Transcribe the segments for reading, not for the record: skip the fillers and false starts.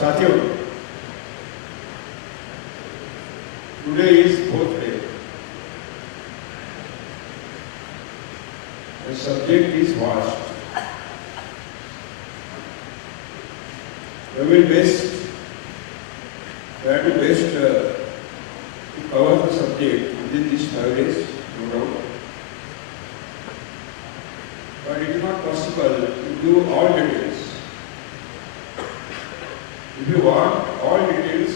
साथियों, today is 4th day. The subject is vast. We will try to cover the subject within these 5 days, no doubt. But it is not possible to do all details. If you want all details,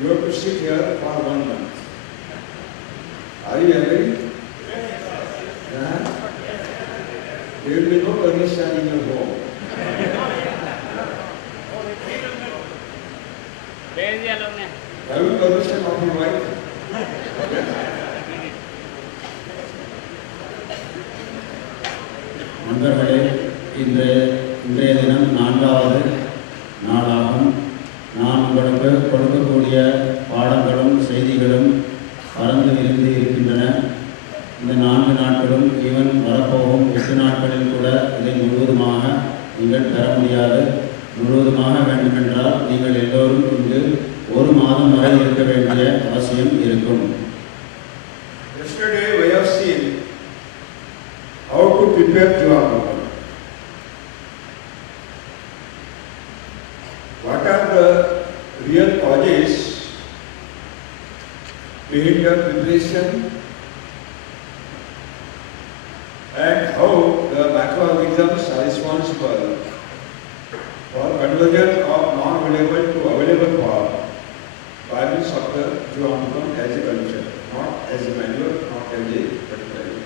you have to sit here for 1 month. Are you agree? Yeah? There will be no permission in your home. Have you permission of your wife? நண்பர்களே, இன்றைய தினம் 4வது நாளாகும். நான் உங்களுக்கு கொடுக்கக்கூடிய பாடங்களும் செய்திகளும் பறந்து விரிந்து இருக்கின்றன. இந்த 4 நாட்களும் ஈவன் வரப்போகும் 8 நாட்களில் கூட இதை முழுவதுமாக நீங்கள் பெற முடியாது. முழுவதுமாக வேண்டுமென்றால் நீங்கள் எல்லோரும் இங்கு 1 மாதம் வரை இருக்க வேண்டிய அவசியம் இருக்கும். Yesterday we have seen how to prepare Jivaamrutam. What are the real causes behind the preparation and how the microorganisms are responsible for conversion of non-available to available form by means of the Jivaamrutam as a culture, not as a manual, not as a fertilizer.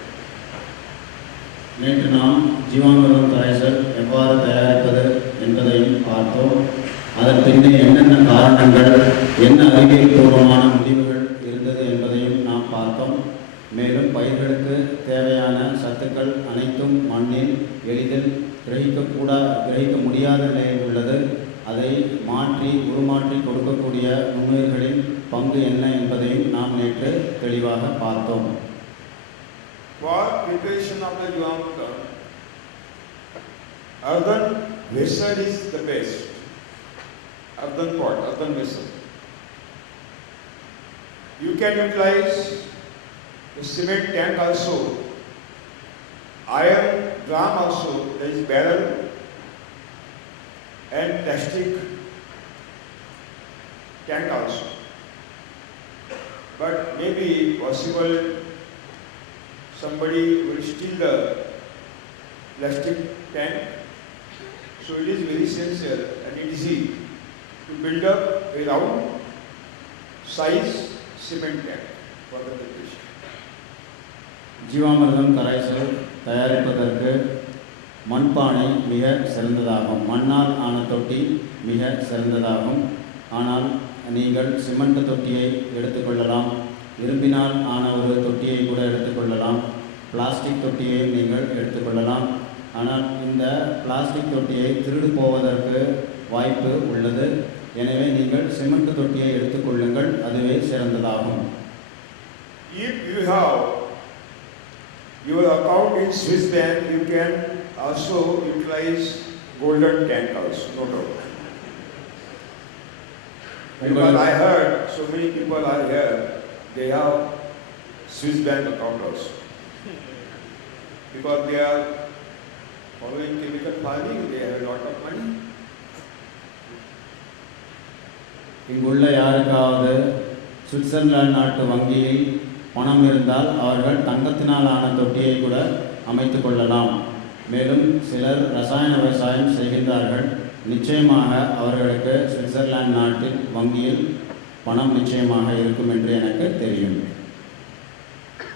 நேற்று நாம் ஜீவாமிர்தம் கரைசல் எவ்வாறு தயாரிப்பது என்பதையும் பார்த்தோம். அதன் பின்னே என்னென்ன காரணங்கள், என்ன அறிவியல் பூர்வமான முடிவுகள் இருந்தது என்பதையும் நாம் பார்த்தோம். மேலும் பயிர்களுக்கு தேவையான சத்துக்கள் அனைத்தும் மண்ணில் எளிதில் கிரகிக்க முடியாத நிலையில் உள்ளது. அதை உருமாற்றி கொடுக்கக்கூடிய நுண்ணுயிர்களின் பங்கு என்ன என்பதையும் நாம் நேற்று தெளிவாக பார்த்தோம். For preparation of the Jivaamrutam, earthen vessel is the best. Earthen pot, earthen vessel. You can utilize the cement tank also, iron drum also, there is barrel and plastic tank also. But maybe possible somebody will steal the plastic tank, so it is very essential and easy to build up a round size cement tank for the preparation. ஜீவாமிர்தம் கரைசல் தயாரிப்பதற்கு மண்பானை மிக சிறந்ததாகும். மண்ணால் ஆன தொட்டி மிக சிறந்ததாகும். ஆனால் நீங்கள் சிமெண்ட் தொட்டியை எடுத்துக்கொள்ளலாம், இரும்பினால் ஆன ஒரு தொட்டியை கூட எடுத்துக்கொள்ளலாம், பிளாஸ்டிக் தொட்டியை நீங்கள் எடுத்துக்கொள்ளலாம். ஆனால் இந்த பிளாஸ்டிக் தொட்டியை திருடு போவதற்கு வாய்ப்பு உள்ளது. எனவே நீங்கள் சிமெண்ட் தொட்டியை எடுத்துக்கொள்ளுங்கள், அதுவே சிறந்ததாகும். If you have your account in Swiss bank, you can also utilize golden tank also, no doubt. Because I heard so many people are here, they have Swiss bank account also. Because they are following chemical farming, they have a lot of money. இங்குள்ள யாருக்காவது சுவிட்சர்லாந்து நாட்டு வங்கியில் பணம் இருந்தால் அவர்கள் தங்கத்தினால் ஆன தொட்டியை கூட அமைத்து கொள்ளலாம். மேலும் சிலர் ரசாயன விவசாயம் செய்கின்றார்கள். நிச்சயமாக அவர்களுக்கு சுவிட்சர்லாந்து நாட்டின் வங்கியில் பணம் நிச்சயமாக இருக்கும் என்று எனக்கு தெரியும்.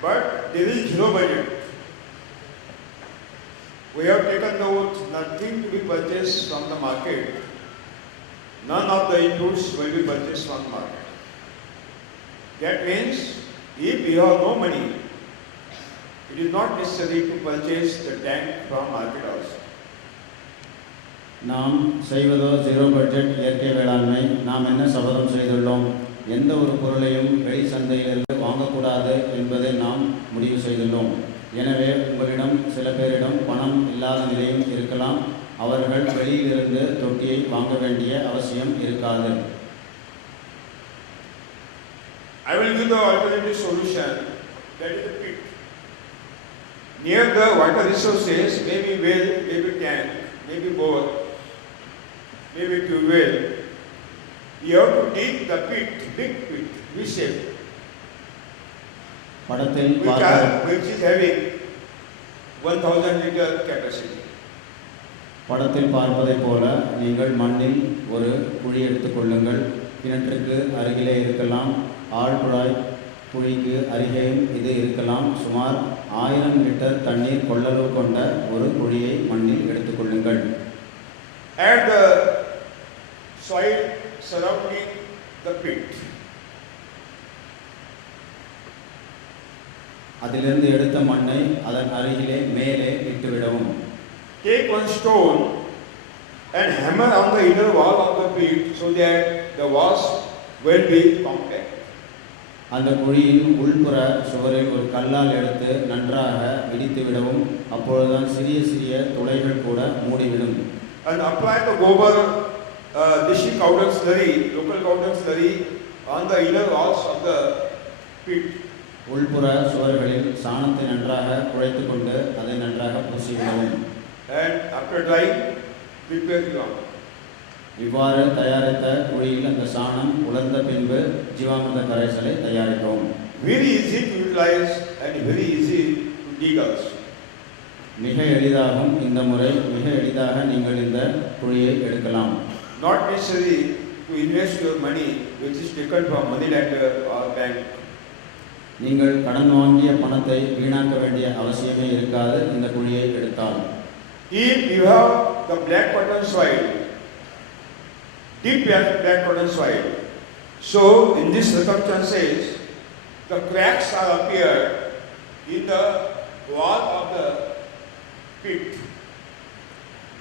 But there is zero budget. We have taken note, nothing to be purchased from the market. None of the inputs will be purchased from the market. That means if you have no money, it is not necessary to purchase the tank from market also. நாம் செய்வதோ zero budget இயற்கை வேளாண்மை. நாம் என்ன சபதம் செய்துள்ளோம்? எந்த ஒரு பொருளையும் வெளி சந்தையிலிருந்து வாங்கக்கூடாது என்பதை நாம் முடிவு செய்துள்ளோம். எனவே உங்களிடம் சில பேரிடம் பணம் இல்லாத நிலையும் இருக்கலாம். அவர்கள் வெளியிலிருந்து தொட்டியை வாங்க வேண்டிய அவசியம் இருக்காது. I will give the alternative solution, that is the pit. Near the water resources, maybe well, maybe tank, maybe bore, maybe tube well. You have to dig the pit, big pit, V-shape, படத்தில் பார்க்க which is having 1000 liter capacity. படத்தில் பார்ப்பதைப் போல நீங்கள் மண்ணில் ஒரு குழி எடுத்துக்கொள்ளுங்கள். கிணற்றுக்கு அருகிலே இருக்கலாம், ஆழ்குழாய் குழிக்கு அருகேயும் இது இருக்கலாம். சுமார் 1000 லிட்டர் தண்ணீர் கொள்ளளவு கொண்ட ஒரு குழியை மண்ணில் எடுத்துக்கொள்ளுங்கள். Add the soil surrounding the pit. அதிலிருந்து எடுத்த மண்ணை அதன் அருகிலே மேலே இட்டுவிடவும். Take one stone and hammer on the inner wall of the pit so that the walls will be compact. அந்த குழியின் உள்புற சுவரில் ஒரு கல்லால் எடுத்து நன்றாக இடித்து விடவும். அப்பொழுதுதான் சிறிய சிறிய துளைகள் கூட மூடிவிடும். And apply the gobar, deshi cow dung slurry, local cow dung slurry on the inner walls of the pit. உள்புற சுவர்களில் சாணத்தை நன்றாக குழைத்து கொண்டு அதை நன்றாக பூசிவிடவும். And after drying, prepare ground. இவ்வாறு தயாரித்த குழியில் அந்த சாணம் உலர்ந்த பின்பு ஜீவாமிர்த கரைசலை தயாரிக்கவும். Very easy to utilize and very easy to dig also. மிக எளிதாகும் இந்த முறை. மிக எளிதாக நீங்கள் இந்த குழியை எடுக்கலாம். Not necessary to invest your money which is taken from money lender or bank. நீங்கள் கடன் வாங்கிய பணத்தை வீணாக்க வேண்டிய அவசியமே இருக்காது இந்த குழியை எடுத்தால். If you have the black cotton soil, deep black cotton soil, so in these circumstances, the cracks are appeared in the wall of the pit.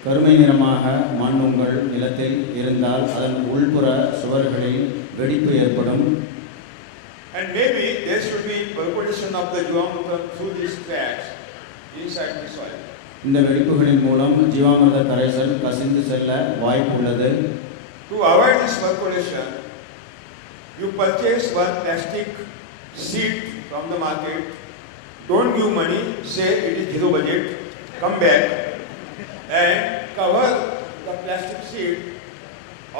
கருமை நிறமாக மண் உங்கள் நிலத்தில் இருந்தால் அதன் உள்புற சுவர்களில் வெடிப்பு ஏற்படும். And maybe there should be percolation of the Jivamrita through these cracks inside the soil. இந்த வெடிப்புகளின் மூலம் ஜீவாமிர்த கரைசல் கசிந்து செல்ல வாய்ப்பு உள்ளது. To avoid this percolation, you purchase one plastic sheet from the market. Don't give money, say it is zero budget, come back and cover the plastic sheet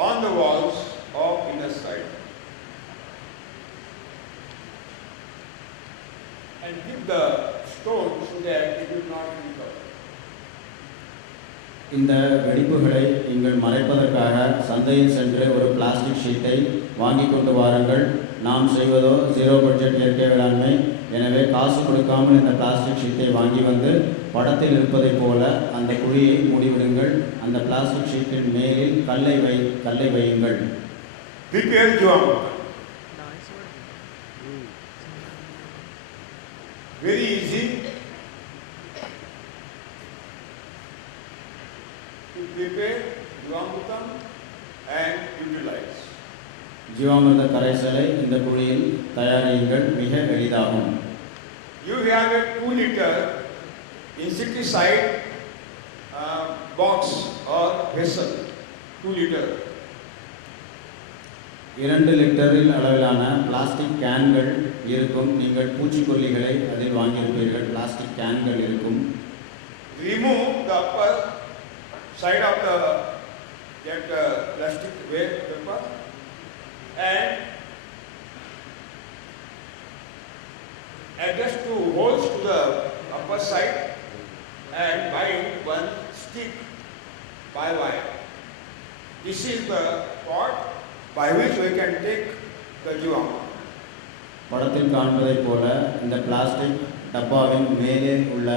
on the walls of inner side. And keep the stone so that it will not recover. இந்த வெடிப்புகளை நீங்கள் மறைப்பதற்காக சந்தையில் சென்று ஒரு பிளாஸ்டிக் ஷீட்டை வாங்கி கொண்டு வாருங்கள். நாம் செய்வதோ ஜீரோ பட்ஜெட் இயற்கை வேளாண்மை. எனவே காசு கொடுக்காமல் இந்த பிளாஸ்டிக் ஷீட்டை வாங்கி வந்து படத்தில் இருப்பதைப் போல அந்த குழியை மூடிவிடுங்கள். அந்த பிளாஸ்டிக் ஷீட்டின் மேலில் கல்லை வையுங்கள். Prepare Jivamrita. Very easy to prepare Jivamrita and utilize. ஜீவாமிர்த கரைசலை இந்த குழியில் தயாரியுங்கள். மிக எளிதாகும். You have a 2 liter insecticide box or vessel, 2 liter. 2 லிட்டரில் அளவிலான பிளாஸ்டிக் கேன்கள் இருக்கும். நீங்கள் பூச்சிக்கொல்லிகளை அதில் வாங்கியிருப்பீர்கள். பிளாஸ்டிக் கேன்கள் இருக்கும். Remove the upper side of the plastic waste paper and adjust 2 holes to the upper side and bind one stick by wire. This is the pot by which we can take the Jivamrita. படத்தில் காண்பதைப் போல இந்த பிளாஸ்டிக் டப்பாவின் மேலே உள்ள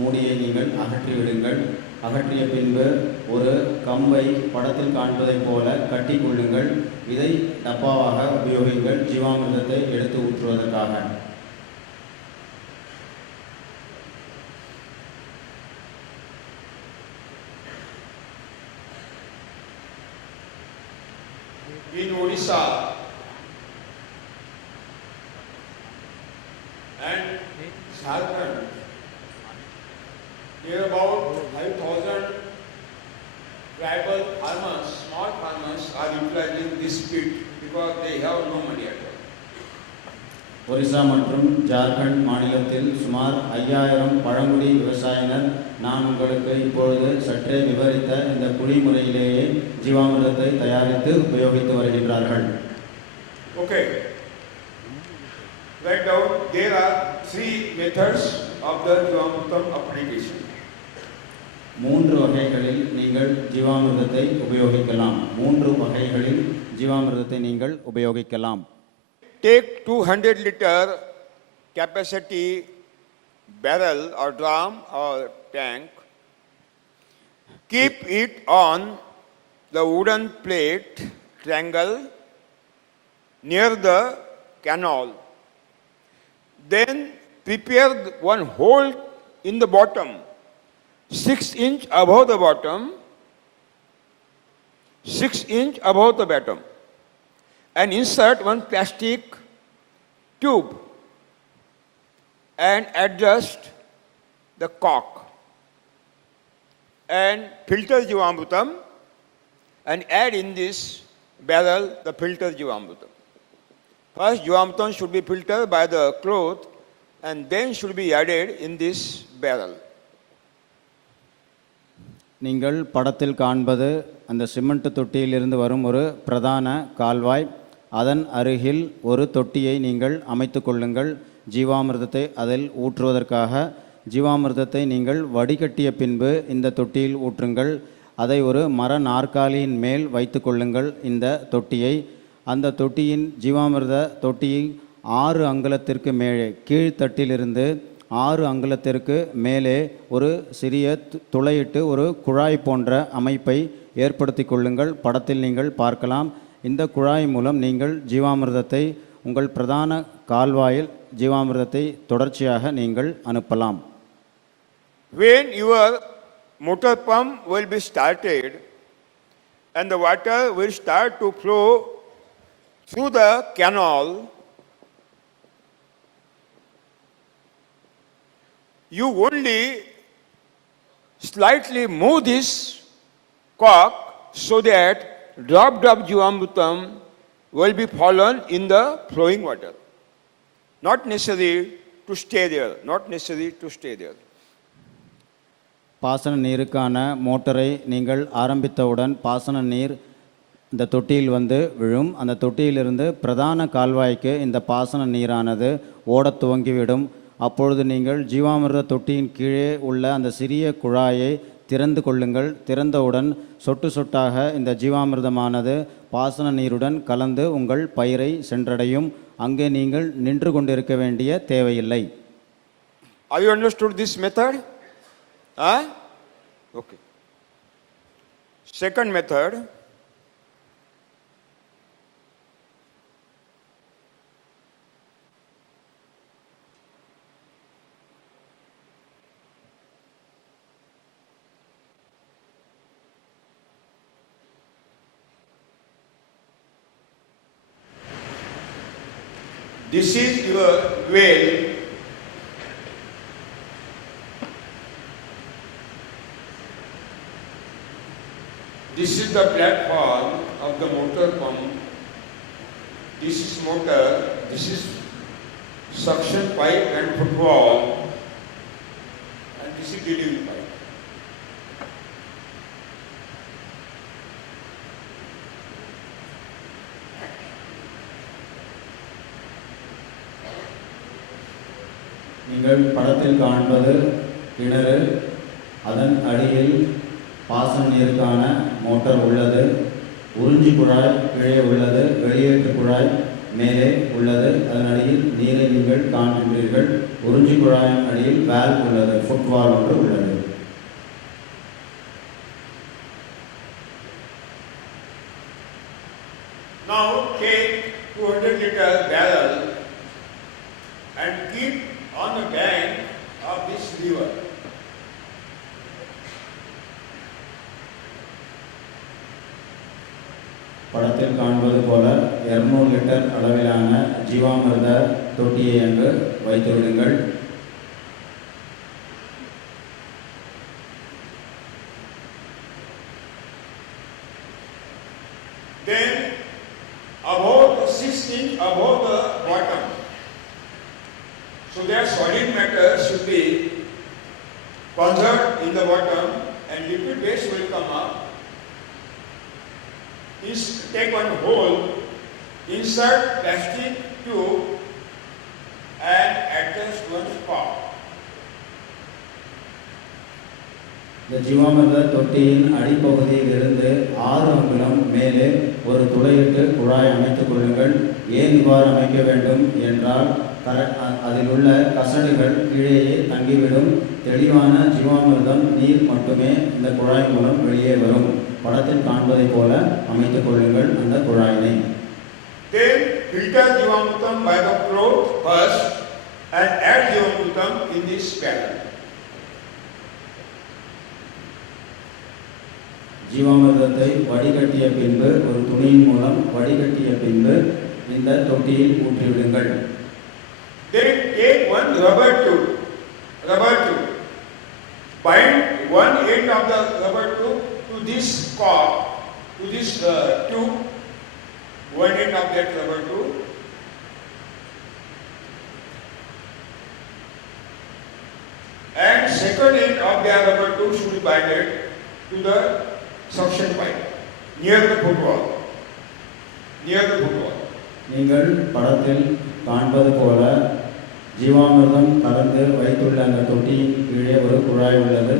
மூடியை நீங்கள் அகற்றிவிடுங்கள். அகற்றிய பின்பு ஒரு கம்பை படத்தில் காண்பதைப் போல கட்டி கொள்ளுங்கள். இதை டப்பாவாக உபயோகிங்கள் ஜீவாமிர்தத்தை எடுத்து ஊற்றுவதற்காக. In Odisha and Jharkhand utilizing this pit because they have no money at all. Orissa மற்றும் ஜார்க்கண்ட் மாநிலத்தில் சுமார் 5000 பழங்குடி விவசாயினர் நான் உங்களுக்கு இப்பொழுது சற்றே விவரித்த இந்த குழி முறையிலேயே ஜீவாமிர்தத்தை தயாரித்து உபயோகித்து வருகின்றார்கள். Okay. Right now, there are 3 methods of the Jivamritam application. 3 வகைகளில் நீங்கள் ஜீவாமிர்தத்தை உபயோகிக்கலாம். 3 வகைகளில் ஜீவாமிர்தத்தை நீங்கள் உபயோகிக்கலாம். Take 200 liter capacity barrel or drum or tank. Keep it on the wooden plate triangle near the canal. Then prepare one hole in the bottom, 6 inch above the bottom, 6 inch above the bottom, and insert one plastic tube and adjust the cork and filter Jivamritam and add in this barrel the filtered Jivamritam. First Jivamritam should be filtered by the cloth and then should be added in this barrel. நீங்கள் படத்தில் காண்பது அந்த சிமெண்ட் தொட்டியிலிருந்து வரும் ஒரு பிரதான கால்வாய். அதன் அருகில் ஒரு தொட்டியை நீங்கள் அமைத்து கொள்ளுங்கள். ஜீவாமிர்தத்தை அதில் ஊற்றுவதற்காக ஜீவாமிர்தத்தை நீங்கள் வடிகட்டிய பின்பு இந்த தொட்டியில் ஊற்றுங்கள். அதை ஒரு மர நாற்காலியின் மேல் வைத்து கொள்ளுங்கள். இந்த தொட்டியை அந்த தொட்டியின் ஜீவாமிர்த தொட்டியை 6 அங்குலத்திற்கு மேலே கீழ்த்தட்டிலிருந்து 6 அங்குலத்திற்கு மேலே ஒரு சிறிய துளையிட்டு ஒரு குழாய் போன்ற அமைப்பை ஏற்படுத்தி கொள்ளுங்கள். படத்தில் நீங்கள் பார்க்கலாம். இந்த குழாய் மூலம் நீங்கள் ஜீவாமிர்தத்தை உங்கள் பிரதான கால்வாயில் ஜீவாமிர்தத்தை தொடர்ச்சியாக நீங்கள் அனுப்பலாம். When your motor pump will be started and the water will start to flow through the canal, you only slightly move this cork so that drop of Jivamritam will be fallen in the flowing water. Not necessary to stay there. Not necessary to stay there. பாசன நீருக்கான மோட்டரை நீங்கள் ஆரம்பித்தவுடன் பாசன நீர் இந்த தொட்டியில் வந்து விழும். அந்த தொட்டியிலிருந்து பிரதான கால்வாய்க்கு இந்த பாசன நீரானது ஓடத் துவங்கிவிடும். அப்பொழுது நீங்கள் ஜீவாமிர்த தொட்டியின் கீழே உள்ள அந்த சிறிய குழாயை திறந்து கொள்ளுங்கள். திறந்தவுடன் சொட்டு சொட்டாக இந்த ஜீவாமிர்தமானது பாசன நீருடன் கலந்து உங்கள் பயிரை சென்றடையும். அங்கே நீங்கள் நின்று கொண்டிருக்க வேண்டிய தேவையில்லை. Have you understood this method? Huh? Okay. Second method. This is your well. This is the platform of the motor pump. This is motor. This is suction pipe and footwall. And this is delivery pipe. நீங்கள் படத்தில் காண்பது கிணறு. அதன் அடியில் பாசன நீருக்கான மோட்டார் உள்ளது. உறிஞ்சி குழாய் கீழே உள்ளது. வெளியேற்று குழாய் மேலே உள்ளது. அதன் அடியில் நீரை நீங்கள் காண்கின்றீர்கள். உறிஞ்சி குழாயின் அடியில் வால்வ் உள்ளது. ஃபுட்வால் ஒன்று உள்ளது. Now take 200 liter barrel and keep on the bank of this river. படத்தில் காண்பது போல 200 லிட்டர் அளவிலான ஜீவாமிர்த தொட்டியை அங்கு வைத்துவிடுங்கள். Then sink above the bottom. So that solid matter should be conserved in the bottom and liquid base will come up. Take one hole, insert plastic tube and adjust one spout. இந்த ஜீவாமிர்த தொட்டியின் அடிப்பகுதியில் இருந்து 6 அங்குலம் மேலே ஒரு துளையிட்டு குழாய் அமைத்துக் கொள்ளுங்கள். ஏன் இவ்வாறு அமைக்க வேண்டும் என்றால் அதில் உள்ள கசடுகள் கீழேயே தங்கிவிடும். தெளிவான ஜீவாமிர்தம் நீர் மட்டுமே இந்த குழாய் மூலம் வெளியே வரும். படத்தில் காண்பதை போல அமைத்துக் கொள்ளுங்கள் அந்த குழாயினை. Then filter Jivamritam by the throat first and add Jivamritam in this barrel. ஜீவாமிர்தத்தை வடிகட்டிய பின்பு ஒரு துணியின் மூலம் வடிகட்டிய பின்பு இந்த தொட்டியில் ஊற்றிவிடுங்கள். Then take one rubber tube. Bind one end of the rubber tube to this cork, to this tube, one end of that rubber tube. And second end of the rubber tube should be binded to the suction pipe near the footwall. நீங்கள் படத்தில் காண்பது போல ஜீவாமிர்தம் கலந்து வைத்துள்ள அந்த தொட்டியின் கீழே ஒரு குழாய் உள்ளது.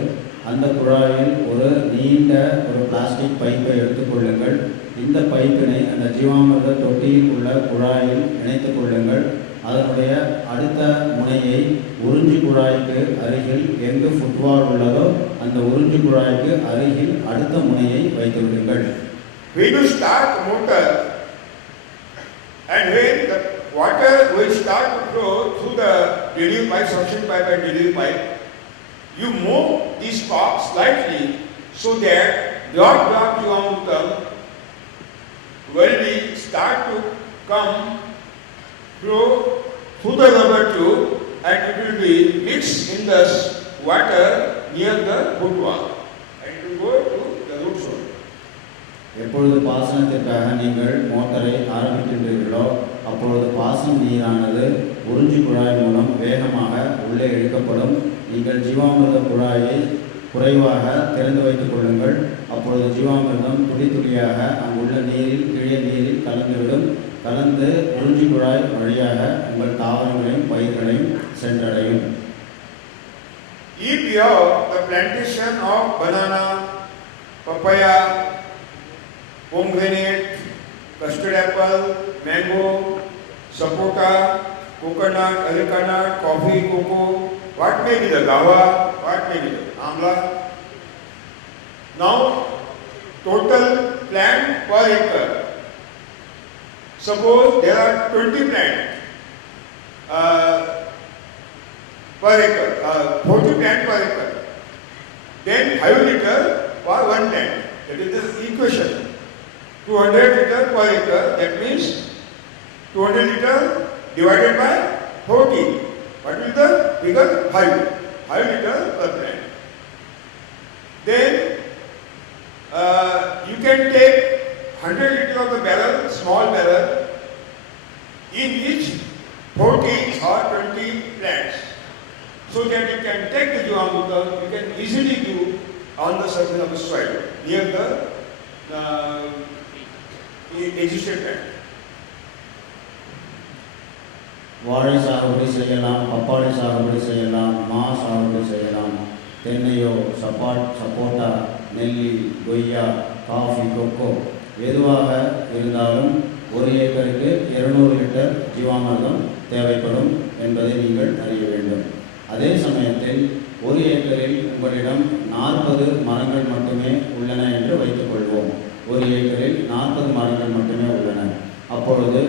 அந்த குழாயில் ஒரு நீண்ட ஒரு பிளாஸ்டிக் பைப்பை எடுத்துக்கொள்ளுங்கள். இந்த பைப்பினை அந்த ஜீவாமிர்த தொட்டியில் உள்ள குழாயில் இணைத்துக் கொள்ளுங்கள். அதனுடைய அடுத்த முனையை உறிஞ்சி குழாய்க்கு அருகில் எங்கு ஃபுட்வால் உள்ளதோ அந்த உறிஞ்சி குழாய்க்கு அருகில் அடுத்த முனையை வைத்து விடுங்கள். When you start the motor and when the water will start to flow through the delivery pipe, suction pipe and delivery pipe, you move this cork slightly so that drop Jivamritam will be start to come flow through the rubber tube and it will be mixed in the water near the footwall and it will go to the root zone. எப்பொழுது பாசனத்திற்காக நீங்கள் மோட்டரை ஆரம்பிக்கின்றீர்களோ அப்பொழுது பாசன நீரானது உறிஞ்சி குழாய் மூலம் வேகமாக உள்ளே இழுக்கப்படும். நீங்கள் ஜீவாமிர்த குழாயை குறைவாக திறந்து வைத்துக் கொள்ளுங்கள். அப்பொழுது ஜீவாமிர்தம் துளி துளியாக அங்குள்ள நீரில் கீழே நீரில் கலந்துவிடும். கலந்து உறிஞ்சி குழாய் வழியாக உங்கள் தாவரங்களையும் பயிர்களையும் சென்றடையும். If you have the plantation of banana, papaya, pomegranate, custard apple, mango, sapota, coconut, arecanut, coffee, cocoa, what may be the guava, what may be the amla. Now, total plant per acre. Suppose there are 20 plants per acre, 40 plants per acre. Then 5 liter for one plant. That is the equation. 200 liter per acre. That means 200 liter divided by 40. What is the figure? 5. 5 liter per plant. Then you can take 100 liter of the barrel, small barrel, in each 40 or 20 plants, so that you can take the Jivamritam, you can easily do on the surface of the soil near the existing plant. வாழை சாகுபடி செய்யலாம், பப்பாளி சாகுபடி செய்யலாம், மா சாகுபடி செய்யலாம். தென்னையோ, சப்போட்டா, நெல்லி, கொய்யா, காஃபி, கொக்கோ எதுவாக இருந்தாலும் 1 ஏக்கருக்கு 200 லிட்டர் ஜீவாமிர்தம் தேவைப்படும் என்பதை நீங்கள் அறிய வேண்டும். அதே சமயத்தில் 1 ஏக்கரில் உங்களிடம் 40 மரங்கள் மட்டுமே உள்ளன என்று வைத்துக்கொள்வோம். 1 ஏக்கரில் 40 மரங்கள் மட்டுமே உள்ளன. அப்பொழுது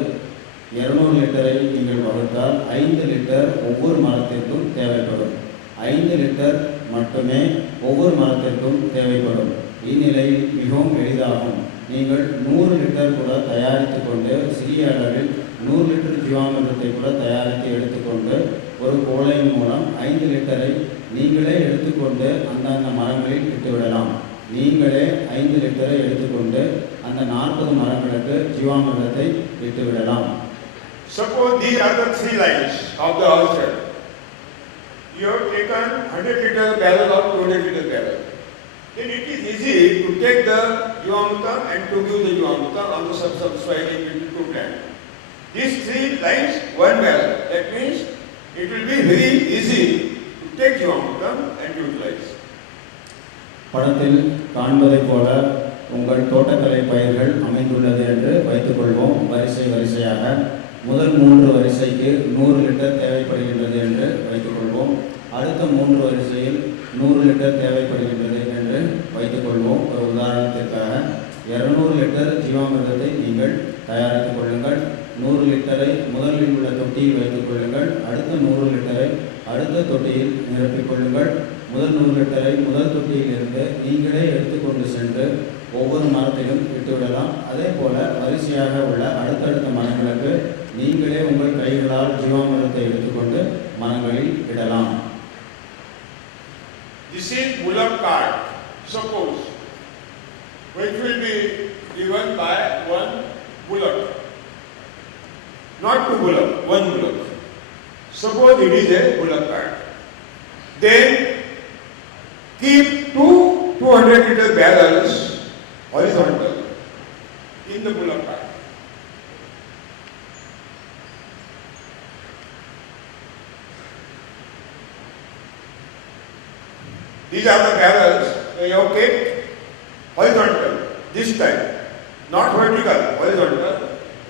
200 லிட்டரை நீங்கள் வகுத்தால் 5 லிட்டர் ஒவ்வொரு மரத்திற்கும் தேவைப்படும். 5 லிட்டர் மட்டுமே ஒவ்வொரு மரத்திற்கும் தேவைப்படும். இந்நிலையில் மிகவும் எளிதாகும். நீங்கள் 100 லிட்டர் கூட தயாரித்து கொண்டு சிறிய அளவில் 100 லிட்டர் ஜீவாமிர்தத்தை கூட தயாரித்து எடுத்துக்கொண்டு ஒரு கோலையின் மூலம் 5 லிட்டரை நீங்களே எடுத்துக்கொண்டு அந்தந்த மரங்களில் இட்டுவிடலாம். நீங்களே 5 லிட்டரை எடுத்துக்கொண்டு அந்த 40 மரங்களுக்கு ஜீவாமிர்தத்தை இட்டுவிடலாம். Suppose these are the three lines of the ulcer. You have taken 100 liter barrel or 200 liter barrel. Then it is easy to take the Jivamrutam and to give the Jivamrutam on the soil in between two plants. These three lines, one barrel. That means it will be very easy to take Jivamrutam and utilize. படத்தில் காண்பதைப் போல உங்கள் தோட்டக்கலை பயிர்கள் அமைந்துள்ளது என்று வைத்துக்கொள்வோம். வரிசை வரிசையாக முதல் 3 வரிசைக்கு 100 லிட்டர் தேவைப்படுகின்றது என்று வைத்துக்கொள்வோம். அடுத்த 3 வரிசையில் 100 லிட்டர் தேவைப்படுகின்றது என்று வைத்துக்கொள்வோம். ஒரு உதாரணத்திற்காக 200 லிட்டர் ஜீவாமிர்தத்தை நீங்கள் தயாரித்துக் கொள்ளுங்கள். 100 லிட்டரை முதலில் உள்ள தொட்டியில் வைத்துக் கொள்ளுங்கள். அடுத்த 100 லிட்டரை அடுத்த தொட்டியில் நிரப்பிக் கொள்ளுங்கள். முதல் 100 லிட்டரை முதல் தொட்டியில் இருந்து நீங்களே எடுத்துக்கொண்டு சென்று ஒவ்வொரு மரத்திலும் விட்டுவிடலாம். அதே போல வரிசையாக உள்ள அடுத்தடுத்த மரங்களுக்கு நீங்களே உங்கள் கைகளால் ஜீவாமிர்தத்தை எடுத்துக்கொண்டு மரங்களில் இடலாம். This is bullock cart, suppose, which will be driven by one bullock, not two bullock, one bullock. Suppose it is a bullock cart. Then keep 200 liter barrels horizontal in the bullock cart. These are the barrels you have kept horizontal this time, not vertical, horizontal,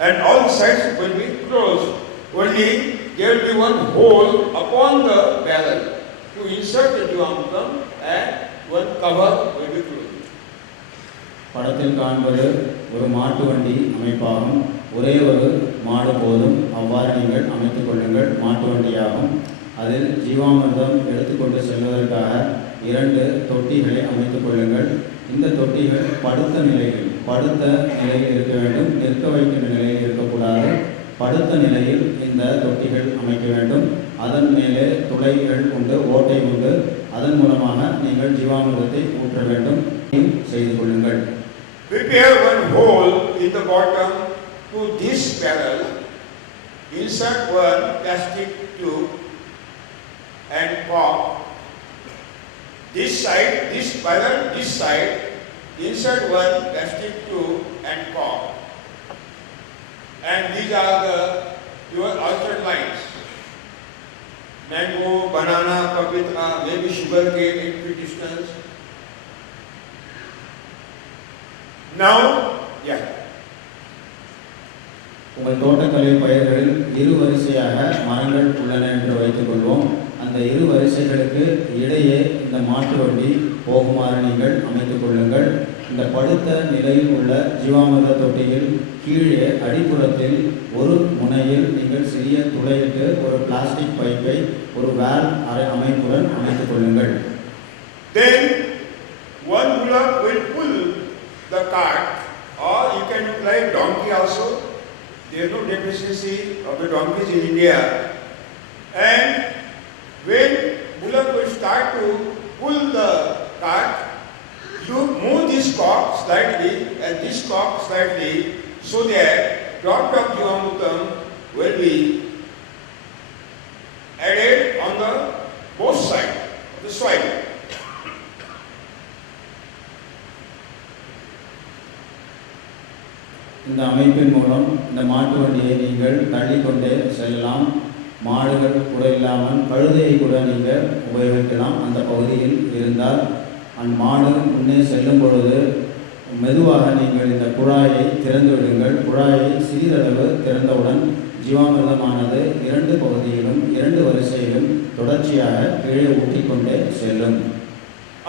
and all sides will be closed. Only there will be one hole upon the barrel to insert the Jivamrutam and one cover will be closed. படத்தில் காண்பது ஒரு மாட்டு வண்டி அமைப்பாகும். ஒரே ஒரு மாடு போதும். அவ்வாறு நீங்கள் அமைத்துக் கொள்ளுங்கள். மாட்டு வண்டியாகும். அதில் ஜீவாமிர்தம் எடுத்துக்கொண்டு செல்வதற்காக 2 தொட்டிகளை அமைத்துக் கொள்ளுங்கள். இந்த தொட்டிகள் படுத்த நிலையில் இருக்க வேண்டும். நிற்க வைக்கின்ற நிலையில் இருக்கக்கூடாது. படுத்த நிலையில் இந்த தொட்டிகள் அமைக்க வேண்டும். அதன் மேலே துளைகள் உண்டு, ஓட்டை உண்டு. அதன் மூலமாக நீங்கள் ஜீவாமிர்தத்தை ஊற்ற வேண்டும். செய்து கொள்ளுங்கள். Prepare one hole in the bottom to this barrel. Insert one plastic tube and cork. This side, this barrel, this side, insert one plastic tube and cork. And these are your alternate lines. Mango, banana, papaya, maybe sugar cane in distance. Now, yeah. உங்கள் தோட்டக்கலை பயிர்களில் 2 வரிசையாக மரங்கள் உள்ளன என்று வைத்துக்கொள்வோம். அந்த 2 வரிசைகளுக்கு இடையே இந்த மாட்டு வண்டி போகுமாறு நீங்கள் அமைத்துக் கொள்ளுங்கள். இந்த படுத்த நிலையில் உள்ள ஜீவாமிர்த தொட்டியில் கீழே அடிப்புறத்தில் ஒரு முனையில் நீங்கள் சிறிய துளையிட்டு ஒரு பிளாஸ்டிக் பைப்பை ஒரு வால்வ் அமைப்புடன் அமைத்துக் கொள்ளுங்கள். Then one bullock will pull the cart, or you can utilize donkey also. There is no deficiency of the donkeys in India. And when bullock will start to pull the cart, you move this cock slightly and this cock slightly so that drop of Jivamrutam will be added on the both sides of the soil. இந்த அமைப்பின் மூலம் இந்த மாட்டு வண்டியை நீங்கள் தள்ளிக்கொண்டே செல்லலாம். மாடுகள் கூட இல்லாமல் கழுதையை கூட நீங்கள் உபயோகிக்கலாம். அந்த பகுதியில் இருந்தால் அந்த மாடு முன்னே செல்லும் பொழுது மெதுவாக நீங்கள் இந்த குழாயை திறந்து விடுங்கள். குழாயை சிறிதளவு திறந்தவுடன் ஜீவாமிர்தமானது 2 பகுதியிலும் 2 வரிசையிலும் தொடர்ச்சியாக கீழே ஊற்றிக்கொண்டே செல்லும்.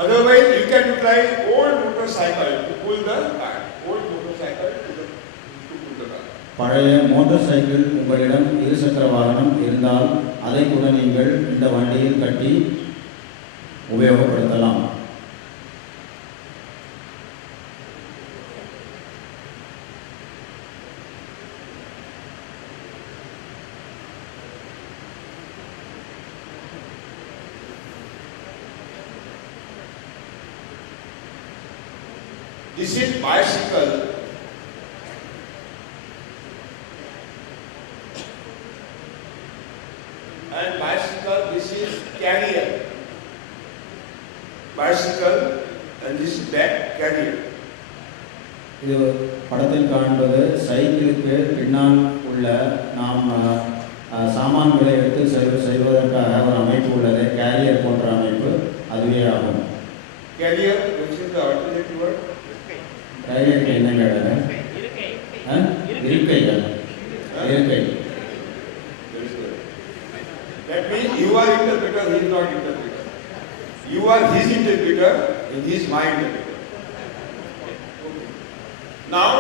Otherwise, you can utilize old motorcycle to pull the cart. Old motorcycle to pull the cart. பழைய மோட்டார் சைக்கிள் உங்களிடம் 2 சக்கர வாகனம் இருந்தால் அதை கூட நீங்கள் இந்த வண்டியில் கட்டி உபயோகப்படுத்தலாம். This is bicycle. bicycle and this back carrier. இது படத்தில் காண்பது சைக்கிளுக்கு பின்னால் உள்ள நாம் சாமான்களை எடுத்து செய்வதற்காக ஒரு அமைப்பு உள்ளது. கேரியர் போன்ற அமைப்பு அதுவே ஆகும். Carrier, which is the alternative word? கேரியருக்கு என்ன கேட்டது? இருக்கைகள். இருக்கை. That means you are interpreter, he is not interpreter. You are his interpreter and he is my interpreter. Now,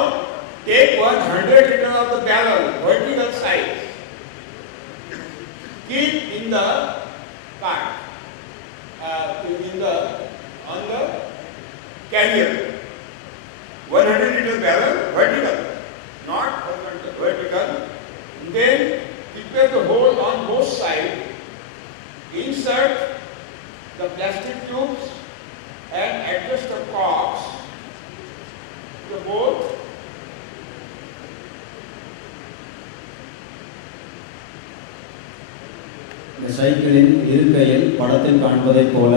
take 100 liter of the barrel, vertical side. Keep in the cart, on the carrier. 100 liter barrel, vertical, not horizontal, vertical. Then prepare the hole on both sides. Insert the plastic tubes and adjust the corks to the both. இந்த சைக்கிளின் இருக்கையில் படத்தில் காண்பதைப் போல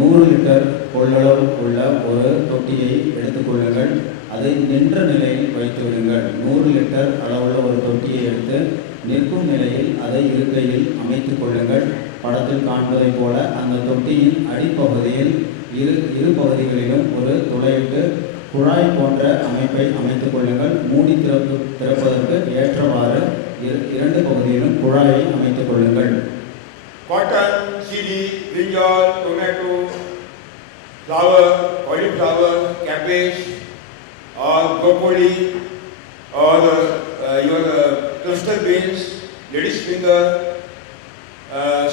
100 லிட்டர் கொள்ளளவு உள்ள ஒரு தொட்டியை எடுத்துக்கொள்ளுங்கள். அதை நின்ற நிலையில் வைத்து விடுங்கள். 100 லிட்டர் அளவுள்ள ஒரு தொட்டியை எடுத்து நிற்கும் நிலையில் அதை இருக்கையில் அமைத்துக் கொள்ளுங்கள். படத்தில் காண்பதைப் போல அந்த தொட்டியின் அடிப்பகுதியில் இரு பகுதிகளிலும் ஒரு துளையிட்டு குழாய் போன்ற அமைப்பை அமைத்துக் கொள்ளுங்கள். மூடி திறப்பதற்கு ஏற்றவாறு 2 பகுதியிலும் குழாயை அமைத்துக் கொள்ளுங்கள். Cotton, chili, brinjal, tomato, flower, cauliflower, cabbage, or broccoli, or your cluster beans, lady's finger,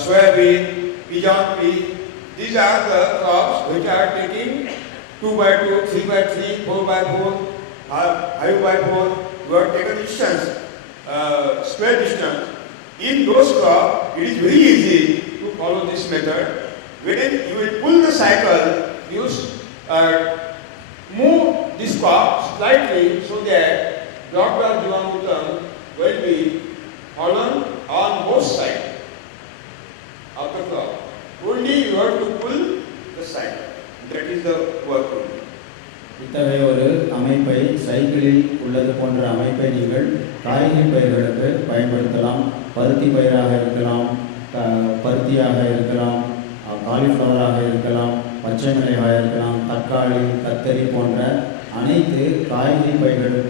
soybean, pigeon pea. These are the crops which are taking 2x2, 3x3, 4x4, 5x4. You have taken distance, square distance. In those crops, it is very easy to follow this method. When you will pull the cycle, you move this crop slightly so that Dr. Jivamutam will be fallen on both sides of the crop. Only you have to pull the cycle. That is the work. இத்தகைய ஒரு அமைப்பை சைக்கிளில் உள்ளது போன்ற அமைப்பை நீங்கள் காய்கறி பயிர்களுக்கு பயன்படுத்தலாம். பருத்தி பயிராக இருக்கலாம், பருத்தியாக இருக்கலாம், காலிஃப்ளவராக இருக்கலாம், பச்சை மிளகாய் இருக்கலாம், தக்காளி, கத்தரி போன்ற அனைத்து காய்கறி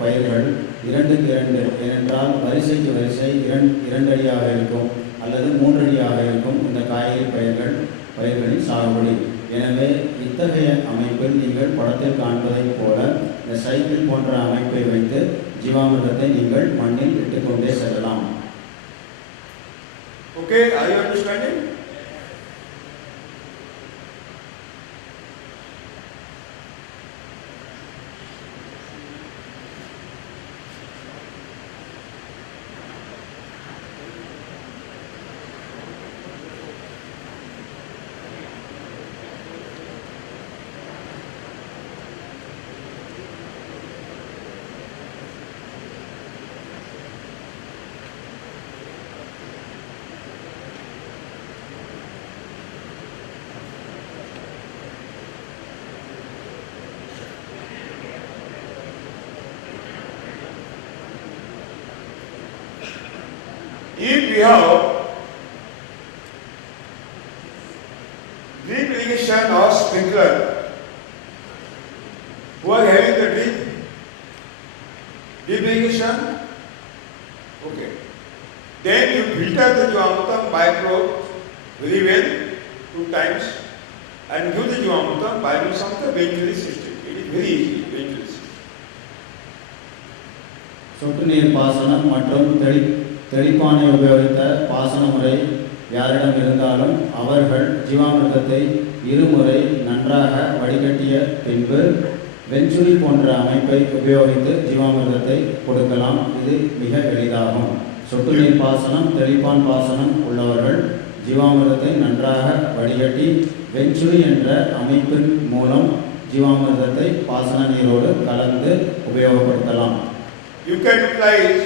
பயிர்கள் 2க்கு 2 ஏனென்றால் வரிசைக்கு வரிசை 2 அடியாக இருக்கும் அல்லது 3 அடியாக இருக்கும் இந்த காய்கறி பயிர்களின் சாகுபடி. எனவே இத்தகைய அமைப்பில் நீங்கள் படத்தில் காண்பதைப் போல இந்த சைக்கிள் போன்ற அமைப்பை வைத்து ஜீவாமிர்தத்தை நீங்கள் மண்ணில் இட்டுக்கொண்டே செல்லலாம். Okay, are you understanding? If we have drip irrigation or sprinkler, who are having the drip irrigation, okay, then you filter the Jivamrutam microbe very well 2 times and give the Jivamrutam by means of the venturi system. It is very easy, venturi system. சொட்டு நீர் பாசனம் மற்றும் தெளிப்பானை உபயோகித்த பாசன முறை யாரிடம் இருந்தாலும் அவர்கள் ஜீவாமிர்தத்தை 2 முறை நன்றாக வடிகட்டிய பின்பு வெஞ்சுரி போன்ற அமைப்பை உபயோகித்து ஜீவாமிர்தத்தை கொடுக்கலாம். இது மிக எளிதாகும். சொட்டு நீர் பாசனம், தெளிப்பான் பாசனம் உள்ளவர்கள் ஜீவாமிர்தத்தை நன்றாக வடிகட்டி வெஞ்சுரி என்ற அமைப்பின் மூலம் ஜீவாமிர்தத்தை பாசன நீரோடு கலந்து உபயோகப்படுத்தலாம். You can utilize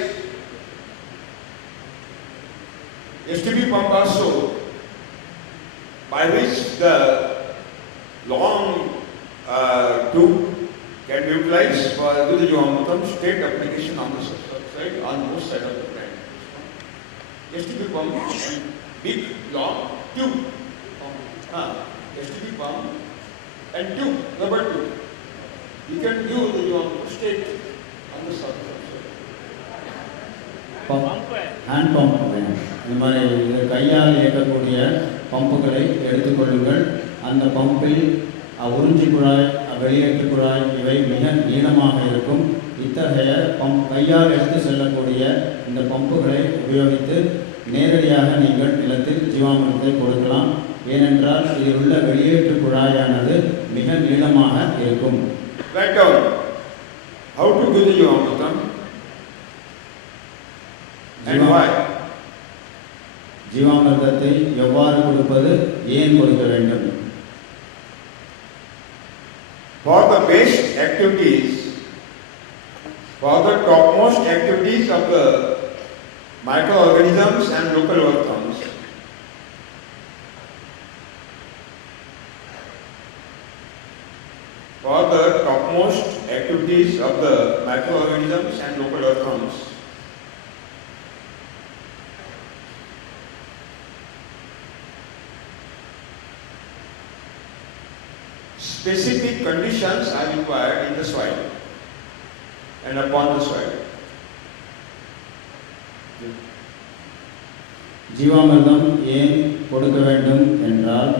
STP pump also, by which the utilize for Vidya Jivamritam state application on the side on both sides of the plant. STP pump and big long tube. STP pump and tube, rubber tube. You can use the Jivamritam state on the surface. Hand pump இந்த மாதிரி கையால் இயக்கக்கூடிய பம்புகளை எடுத்துக்கொள்ளுங்கள். அந்த பம்பில் உறிஞ்சி குழாய், வெளியேற்று குழாய் இவை மிக நீளமாக இருக்கும். இத்தகைய கையால் எடுத்து செல்லக்கூடிய இந்த பம்புகளை உபயோகித்து நேரடியாக நீங்கள் நிலத்தில் ஜீவாமிர்தத்தை கொடுக்கலாம். ஏனென்றால் இதில் உள்ள வெளியேற்று குழாயானது மிக நீளமாக இருக்கும். How to do the Jivamritam? ஜீவாமிர்தத்தை எவ்வாறு கொடுப்பது, ஏன் கொடுக்க வேண்டும்? For the base activities, for the topmost activities of the microorganisms and local earthworms, for the topmost activities of the microorganisms and local earthworms, specific conditions are required in the soil and upon the soil. ஜீவாமிர்தம் ஏன் கொடுக்க வேண்டும் என்றால்,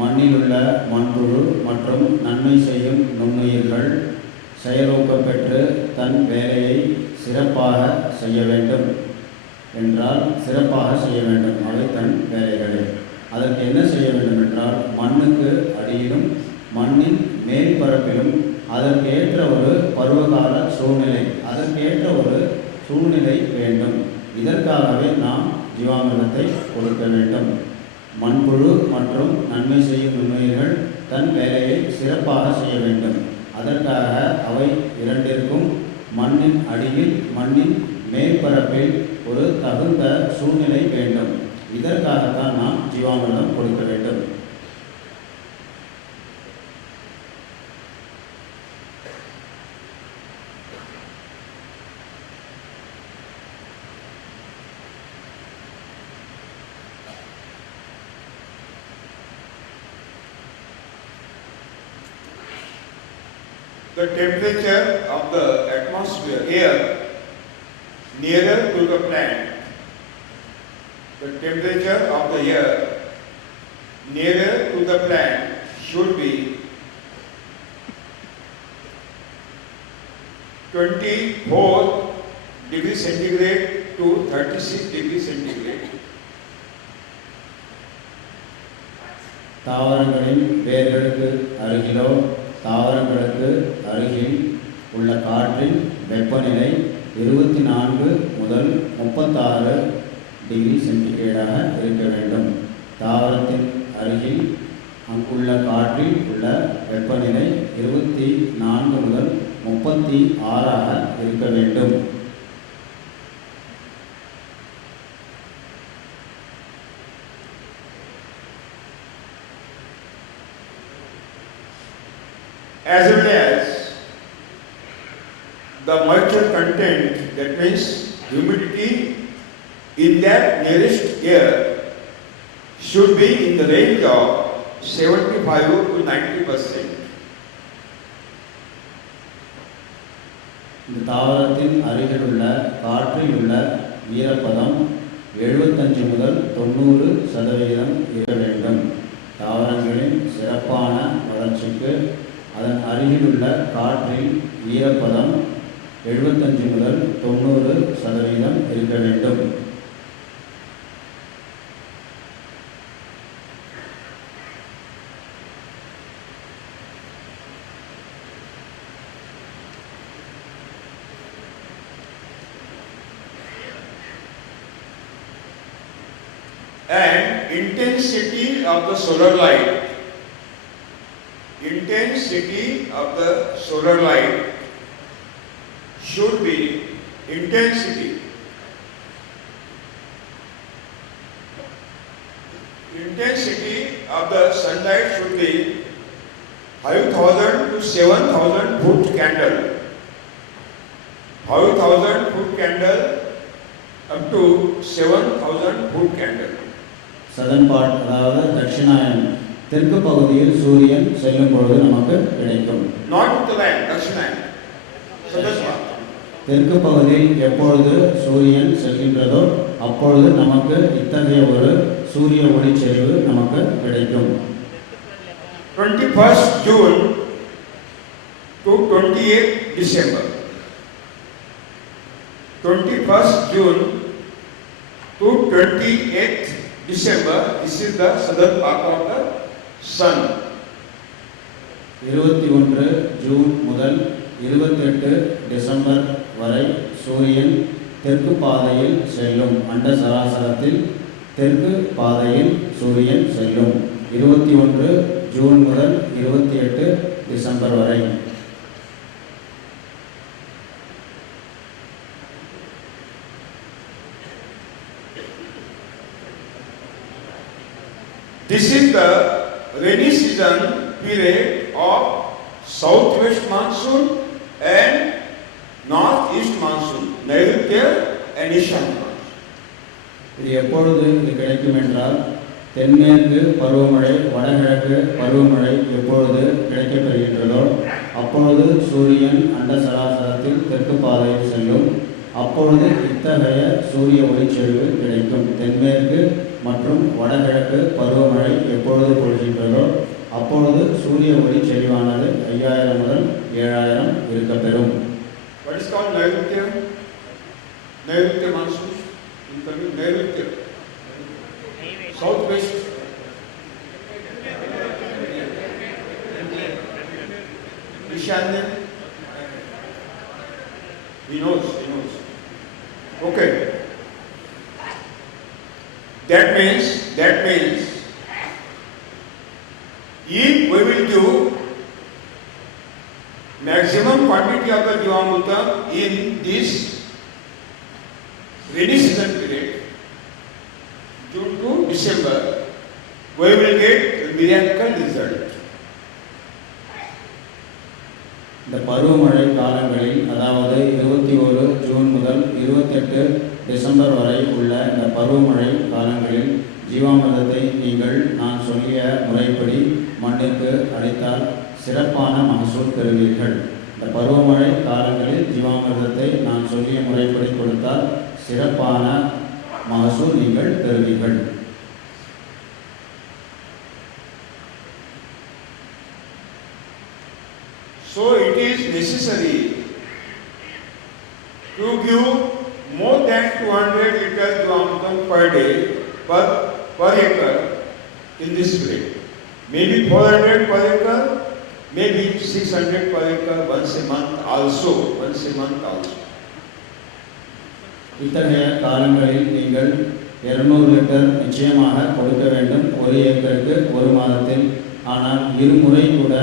மண்ணில் உள்ள மண்புழு மற்றும் நன்மை செய்யும் நுண்ணுயிர்கள் செயலூக்கம் பெற்று தன் வேலையை சிறப்பாக செய்ய வேண்டும் என்றால், சிறப்பாக செய்ய வேண்டும் அவை தன் வேலைகளை. அதற்கு என்ன செய்ய வேண்டும் என்றால், மண்ணுக்கு அடியிலும் மண்ணின் மேல் பரப்பிலும் அதற்கேற்ற ஒரு பருவகால சூழ்நிலை, அதற்கேற்ற ஒரு சூழ்நிலை வேண்டும். இதற்காகவே நாம் ஜீவாமிர்தத்தை கொடுக்க வேண்டும். மண்புழு மற்றும் நன்மை செய்யும் நுண்ணுயிர்கள் தன் வேலையை சிறப்பாக செய்ய வேண்டும். அதற்காக அவை இரண்டிற்கும் மண்ணின் அடியில் மண்ணின் மேற்பரப்பில் ஒரு தகுந்த சூழ்நிலை வேண்டும். இதற்காகத்தான் நாம் ஜீவாமிர்தம் கொடுக்க வேண்டும். The temperature of the atmosphere air nearer to the plant, the temperature of the air nearer to the plant should be 24 degrees centigrade to 36 degrees centigrade. தாவரங்களின் வேர்களுக்கு அருகிலோ தாவரங்களுக்கு அருகில் உள்ள காற்றின் வெப்பநிலை 24 முதல் 36 டிகிரி சென்டிகிரேடாக இருக்க வேண்டும். தாவரத்தின் அருகில் அங்குள்ள காற்றில் உள்ள வெப்பநிலை 24 முதல் 36 இருக்க வேண்டும். As well as the moisture content, that means humidity in that nearest air should be in the range of 75 to 90%. இந்த தாவரத்தின் அருகில் உள்ள காற்றில் உள்ள ஈரப்பதம் 75 முதல் 90% இருக்க வேண்டும். தாவரங்களின் சிறப்பான வளர்ச்சிக்கு அதன் அருகில் உள்ள காற்றில் ஈரப்பதம் 75 முதல் 90% இருக்க வேண்டும். And intensity of the solar light, intensity of the solar light should be intensity of the sunlight should be 5,000 to 7,000 foot candle. 5,000 foot candle up to 7,000 foot candle. Sathan பார்ட் அதாவது தட்சிணாயனம் தெற்கு பகுதியில் சூரியன் செல்லும் பொழுது நமக்கு கிடைக்கும். Not Uttarayan, Dakshinayana. Southern part. தெற்கு பகுதியில் எப்பொழுது சூரியன் செல்கின்றதோ அப்பொழுது நமக்கு இத்தகைய ஒரு சூரிய ஒளிச்செறிவு நமக்கு கிடைக்கும். 21st June to 28th December. 21st June to 28th December, this is the southern part of the sun. 21 ஜூன் முதல் 28 டிசம்பர் வரை சூரியன் தெற்கு பாதையில் செல்லும். அண்ட சராசரத்தில் தெற்கு பாதையில் சூரியன் செல்லும். 21 ஜூன் முதல் 28 டிசம்பர் வரை. This is the rainy season period of southwest monsoon and northeast monsoon, Nairitya and Ishan monsoon. இது எப்பொழுது இது கிடைக்கும் என்றால் தென்மேற்கு பருவமழை வடகிழக்கு பருவமழை எப்பொழுது கிடைக்கப்பெறுகின்றதோ அப்பொழுது சூரியன் அண்ட சராசரத்தில் தெற்கு பாதையில் செல்லும். அப்பொழுது இத்தகைய சூரிய ஒளிச்செறிவு கிடைக்கும். தென்மேற்கு மற்றும் வடகிழக்கு பருவமழை எப்பொழுது பொழிகின்றதோ அப்பொழுது சூரிய ஒளிச்செறிவானது 5000 முதல் 7000 இருக்கப்பெறும். What is called Nairitya? Nairitya monsoon. In Tamil, Nairitya. Southwest. Ishanya. He knows. Okay. That means if we will do maximum quantity of the Jivamruta in this rainy season period, June to December, we will get a miracle result. இந்த பருவமழை காலங்களில் அதாவது 21 ஜூன் முதல் 28 டிசம்பர் வரை உள்ள இந்த பருவமழை காலங்களில் ஜீவாமிர்தத்தை நீங்கள் நான் சொல்லிய முறைப்படி மண்ணிற்கு அளித்தால் சிறப்பான மகசூல் பெறுவீர்கள். இந்த பருவமழை காலங்களில் ஜீவாமிர்தத்தை நான் சொல்லிய முறைப்படி கொடுத்தால் சிறப்பான மகசூல் நீங்கள் பெறுவீர்கள். So it is necessary to give more than 200 liters Jivamrutam per day per acre in this way. Maybe 400 per acre, maybe 600 per acre once a month also. இத்தகைய காலங்களில் நீங்கள் 200 லிட்டர் நிச்சயமாக கொடுக்க வேண்டும் ஒரு ஏக்கருக்கு ஒரு மாதத்தில். ஆனால் இருமுறை கூட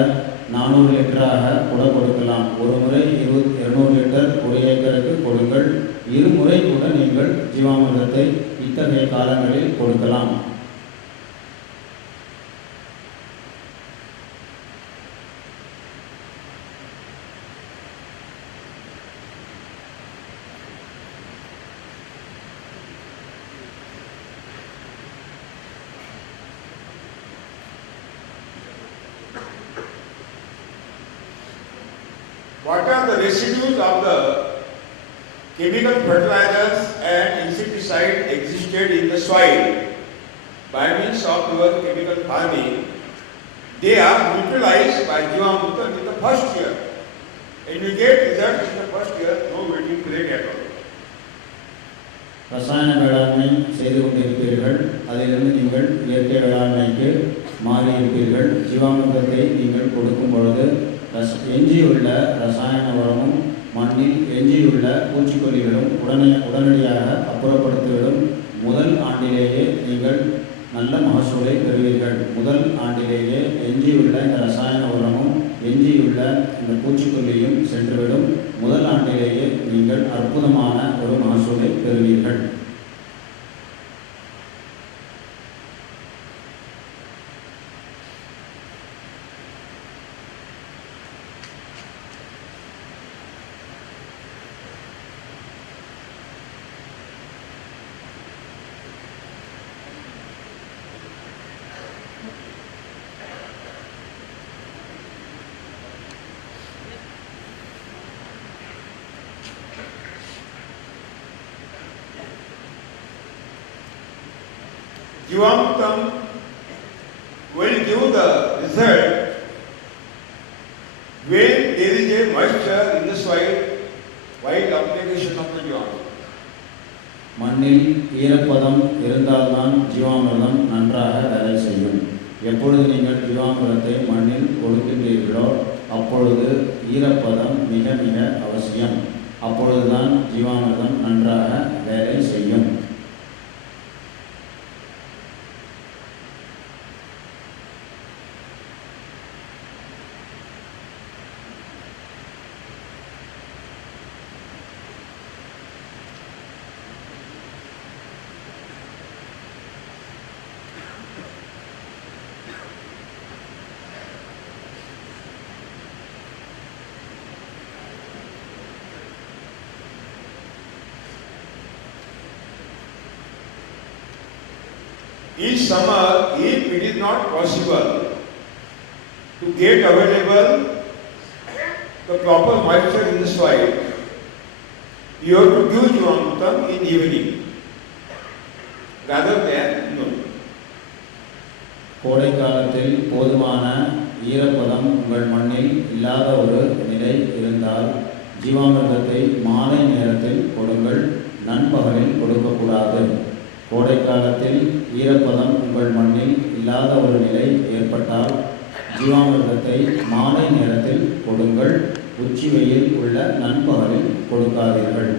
400 லிட்டராக கூட கொடுக்கலாம். ஒரு முறை 200 லிட்டர் ஒரு ஏக்கருக்கு கொடுங்கள். இருமுறை கூட நீங்கள் ஜீவாமிர்தத்தை இத்தகைய காலங்களில் கொடுக்கலாம். What are the residues of the chemical fertilizers and insecticide existed in the soil by means of your chemical farming? They are neutralized by Jivamruta in the first year. And you get results in the first year, no waiting period at all. ரசாயன வேளாண்மை செய்து கொண்டிருப்பீர்கள். அதிலிருந்து நீங்கள் இயற்கை வேளாண்மைக்கு மாறியிருப்பீர்கள். ஜீவாமிர்தத்தை நீங்கள் கொடுக்கும் பொழுது எஞ்சியுள்ள ரசாயன உரமும் மண்ணில் எஞ்சியுள்ள பூச்சிக்கொல்லிகளும் உடனடியாக அப்புறப்படுத்திவிடும். முதல் ஆண்டிலேயே நீங்கள் நல்ல மகசூலை பெறுவீர்கள். முதல் ஆண்டிலேயே எஞ்சியுள்ள இந்த ரசாயன உரமும் எஞ்சியுள்ள இந்த பூச்சிக்கொல்லியும் சென்றுவிடும். முதல் ஆண்டிலேயே நீங்கள் அற்புதமான ஒரு மகசூலை பெறுவீர்கள். Jivamrutam will give the result when there is a moisture in the soil while application of the Jivamrutam. மண்ணில் ஈரப்பதம் இருந்தால்தான் ஜீவாமிர்தம் நன்றாக வேலை செய்யும். எப்பொழுது நீங்கள் ஜீவாமிர்தத்தை மண்ணில் கொடுக்கின்றீர்களோ அப்பொழுது ஈரப்பதம் மிக மிக அவசியம். அப்பொழுதுதான் ஜீவாமிர்தம் நன்றாக வேலை செய்யும். Each summer, if it is not possible to get available the proper moisture in the soil, you have to give Jivamrutam in evening rather than noon. கோடை காலத்தில் போதுமான ஈரப்பதம் உங்கள் மண்ணில் இல்லாத ஒரு நிலை இருந்தால் ஜீவாமிர்தத்தை மாலை நேரத்தில் கொடுங்கள், நண்பகலில் கொடுக்கக்கூடாது. கோடை காலத்தில் ஈரப்பதம் உங்கள் மண்ணில் இல்லாத ஒரு நிலை ஏற்பட்டால் ஜீவாமிர்தத்தை மாலை நேரத்தில் கொடுங்கள், உச்சி வெயில் உள்ள நண்பகலில் கொடுக்காதீர்கள்.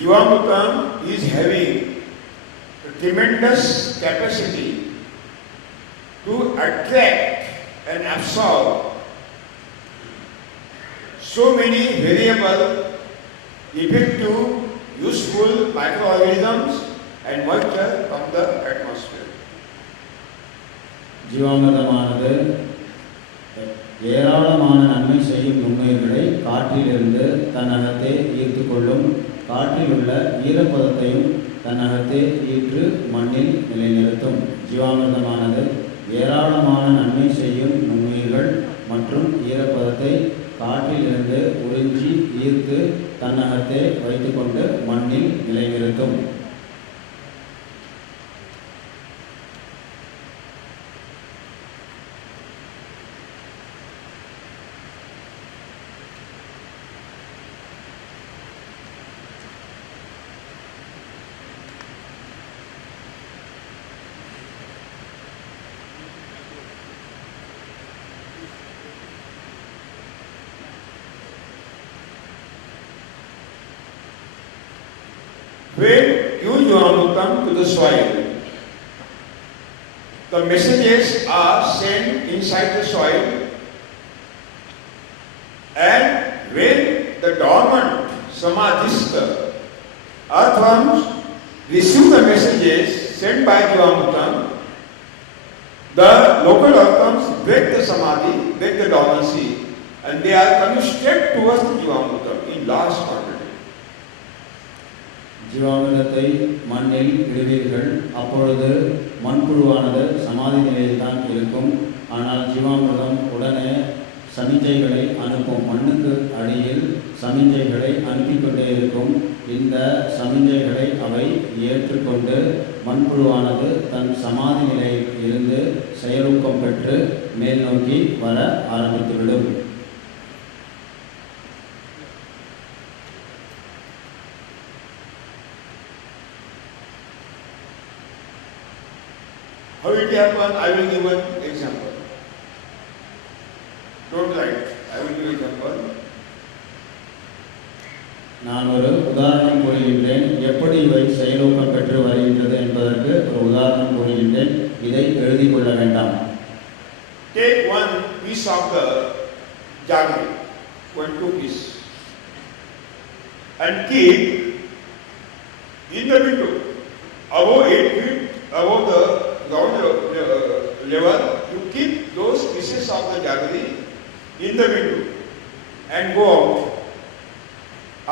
Jivamrutam is having a tremendous capacity to attract and absorb so many variable, effective, useful microorganisms and moisture from the atmosphere. ஜீவாமிர்தமானது ஏராளமான நன்மை செய்யும் நுண்ணுயிர்களை காற்றிலிருந்து தன்னகத்தே ஈர்த்து கொள்ளும். காற்றில் உள்ள ஈரப்பதத்தையும் தன்னகத்தே ஈற்று மண்ணில் நிலைநிறுத்தும். ஜீவாமிர்தமானது ஏராளமான நன்மை செய்யும் நுண்ணுயிர்கள் மற்றும் ஈரப்பதத்தை காற்றிலிருந்து உறிஞ்சி ஈர்த்து தன்னகத்தே வைத்துக்கொண்டு மண்ணில் நிலைநிறுத்தும். When you Jivamrutam to the soil, the messages are sent inside the soil, and when the dormant samadhista earthworms receive the messages sent by Jivamrutam, the local earthworms break the samadhi, break the dormancy, and they are coming straight towards the Jivamrutam in large quantity. ஜீவாமிர்தத்தை மண்ணில் இடுவீர்கள். அப்பொழுது மண்புழுவானது சமாதி நிலையில்தான் இருக்கும். ஆனால் ஜீவாமிர்தம் உடனே சமிஞ்சைகளை அனுப்பும். மண்ணுக்கு அடியில் சமிஞ்சைகளை அனுப்பிக்கொண்டே இருக்கும். இந்த சமிஞ்சைகளை அவை ஏற்றுக்கொண்டு மண்புழுவானது தன் சமாதி நிலையில் இருந்து செயலூக்கம் பெற்று மேல் நோக்கி வர ஆரம்பித்துவிடும். How it happened? I will give an example. Don't write. I will give an example. நான் ஒரு உதாரணம் கூறுகின்றேன். எப்படி இவை செயலூக்கம் பெற்று வருகின்றது என்பதற்கு ஒரு உதாரணம் கூறுகின்றேன். இதை எழுதிக் கொள்ள வேண்டாம். Take one piece of the jaggery, 1-2 piece, and keep in the window above 8 feet above the ground level. You keep those pieces of the jaggery in the window and go out.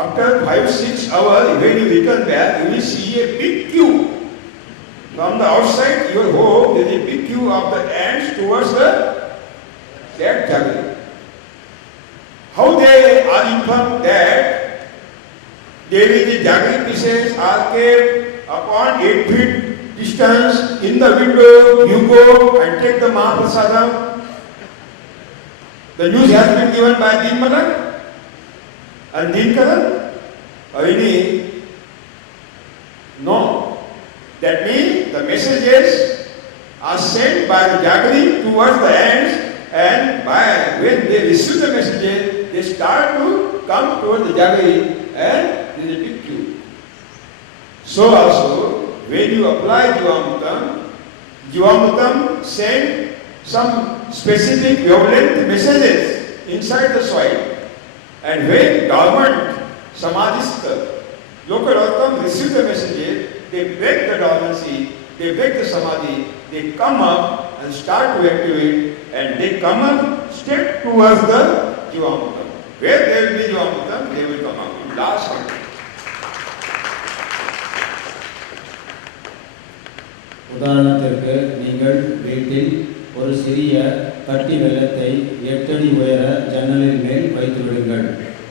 After 5-6 hours, when you return back, you will see a big tube From the outside, your home, there is a big queue of the ants towards that juggling. How they are informed that there is a juggling pieces are kept upon 8 feet distance in the window. You go and take the Mahaprasadam. The news has been given by Din Madan and Din Karan. No. That means the messages are sent by the juggling towards the ants, and when they receive the messages, they start to come towards the juggling, and there is a big queue. So also, when you apply Jivamutam send some specific wavelength messages inside the soil, and when government, Samadhista, local authorities receive the messages, they break the dormancy, they break the samadhi, they come up and start to activate, and they come up straight towards the Jivamutam. Where there will be Jivamutam, they will come up in last country. உதாரணத்திற்கு நீங்கள் வீட்டில் ஒரு சிறிய கட்டி வெல்லத்தை 8 அடி உயர ஜன்னலின் மேல் வைத்து விடுங்கள்.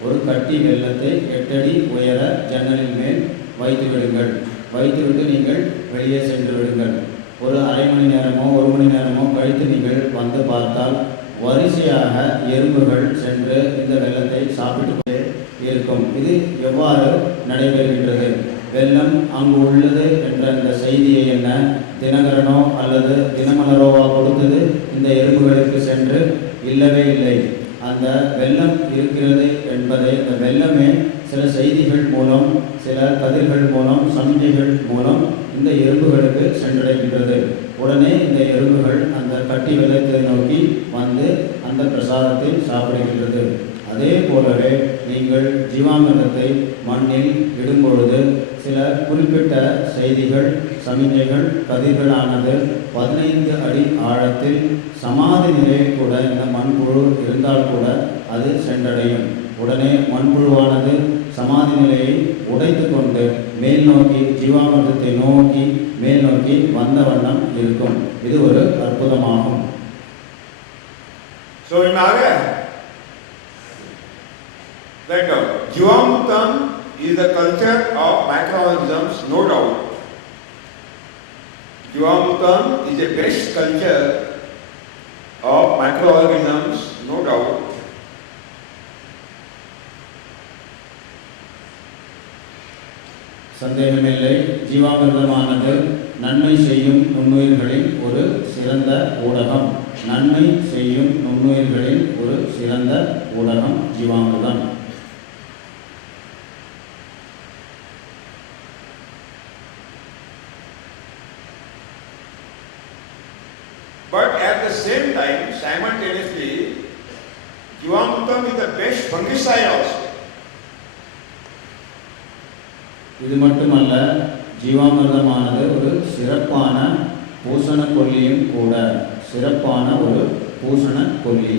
ஒரு கட்டி வெல்லத்தை 8 அடி உயர ஜன்னலின் மேல் வைத்து விடுங்கள். வைத்துவிட்டு நீங்கள் வெளியே சென்று விடுங்கள். ஒரு அரை மணி நேரமோ 1 மணி நேரமோ கழித்து நீங்கள் வந்து பார்த்தால் வரிசையாக எறும்புகள் சென்று இந்த வெல்லத்தை சாப்பிட்டு இருக்கும். இது எவ்வாறு நடைபெறுகின்றது? வெள்ளம் அங்கு உள்ளது என்ற அந்த செய்தியை என்ன தினகரனோ அல்லது தினமலரோவா கொடுத்தது இந்த எறும்புகளுக்கு சென்று? இல்லவே இல்லை. அந்த வெள்ளம் இருக்கிறது என்பதை அந்த வெள்ளமே சில செய்திகள் மூலம், சில கதிர்கள் மூலம், சமிஞ்சைகள் மூலம் இந்த எறும்புகளுக்கு சென்றடைகின்றது. உடனே இந்த எறும்புகள் அந்த கட்டி வெள்ளத்தை நோக்கி வந்து அந்த பிரசாதத்தை சாப்பிடுகின்றது. அதே போலவே நீங்கள் ஜீவாமிர்தத்தை மண்ணில் இடும்பொழுது சில குறிப்பிட்ட செய்திகள், சமிஞ்சைகள், கதிர்களானது 15 அடி ஆழத்தில் சமாதி நிலையில் கூட இந்த மண்புழு இருந்தால் கூட அது சென்றடையும். உடனே மண்புழுவானது சமாதி நிலையை உடைத்து கொண்டு மேல் நோக்கி ஜீவாமிர்தத்தை நோக்கி மேல் நோக்கி வந்த வண்ணம் இருக்கும். இது ஒரு அற்புதமாகும். So in Naga, that Jivamutam is the culture of microorganisms, no doubt. Jivamutam is the best culture of microorganisms, no doubt. சந்தேகமில்லை, ஜீவாமிர்தமானது நன்மை செய்யும் நுண்ணுயிர்களின் ஒரு சிறந்த ஊடகம். நன்மை செய்யும் நுண்ணுயிர்களின் ஒரு சிறந்த ஊடகம் ஜீவாமிர்தம். But at the same time, simultaneously, Jivamutam is the best fungicide also. இது மட்டுமல்ல, ஜீவாமிர்தமானது ஒரு சிறப்பான பூசண கொல்லியும் கூட. சிறப்பான ஒரு பூசண கொல்லி.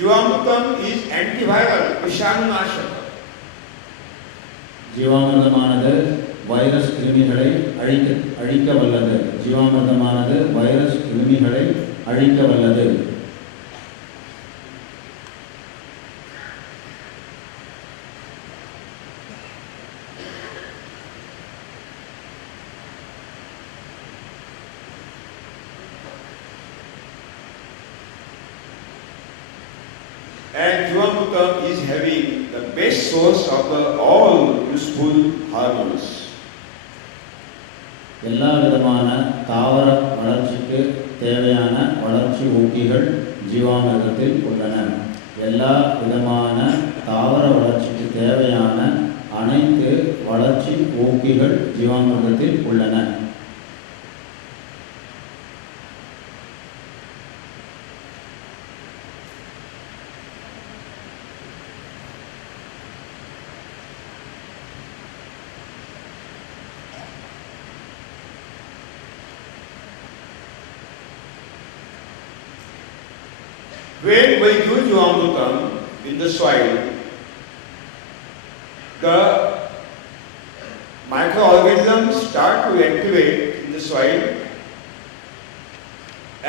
Jivamutam is antiviral, Vishanunashaka. ஜீவாமிர்தமானது வைரஸ் கிருமிகளை அழிக்க வல்லது. ஜீவாமிர்தமானது வைரஸ் கிருமிகளை அழிக்க வல்லது. And Jivamutam is having the best source of the all useful hormones. எல்லா விதமான தாவர வளர்ச்சிக்கு தேவையான வளர்ச்சி ஊக்கிகள் ஜீவாமிர்தத்தில் உள்ளன. எல்லா விதமான தாவர வளர்ச்சிக்கு தேவையான அனைத்து வளர்ச்சி ஊக்கிகள் ஜீவாமிர்தத்தில் உள்ளன. When we use Jivamutam, in the soil, the microorganisms start to activate in the soil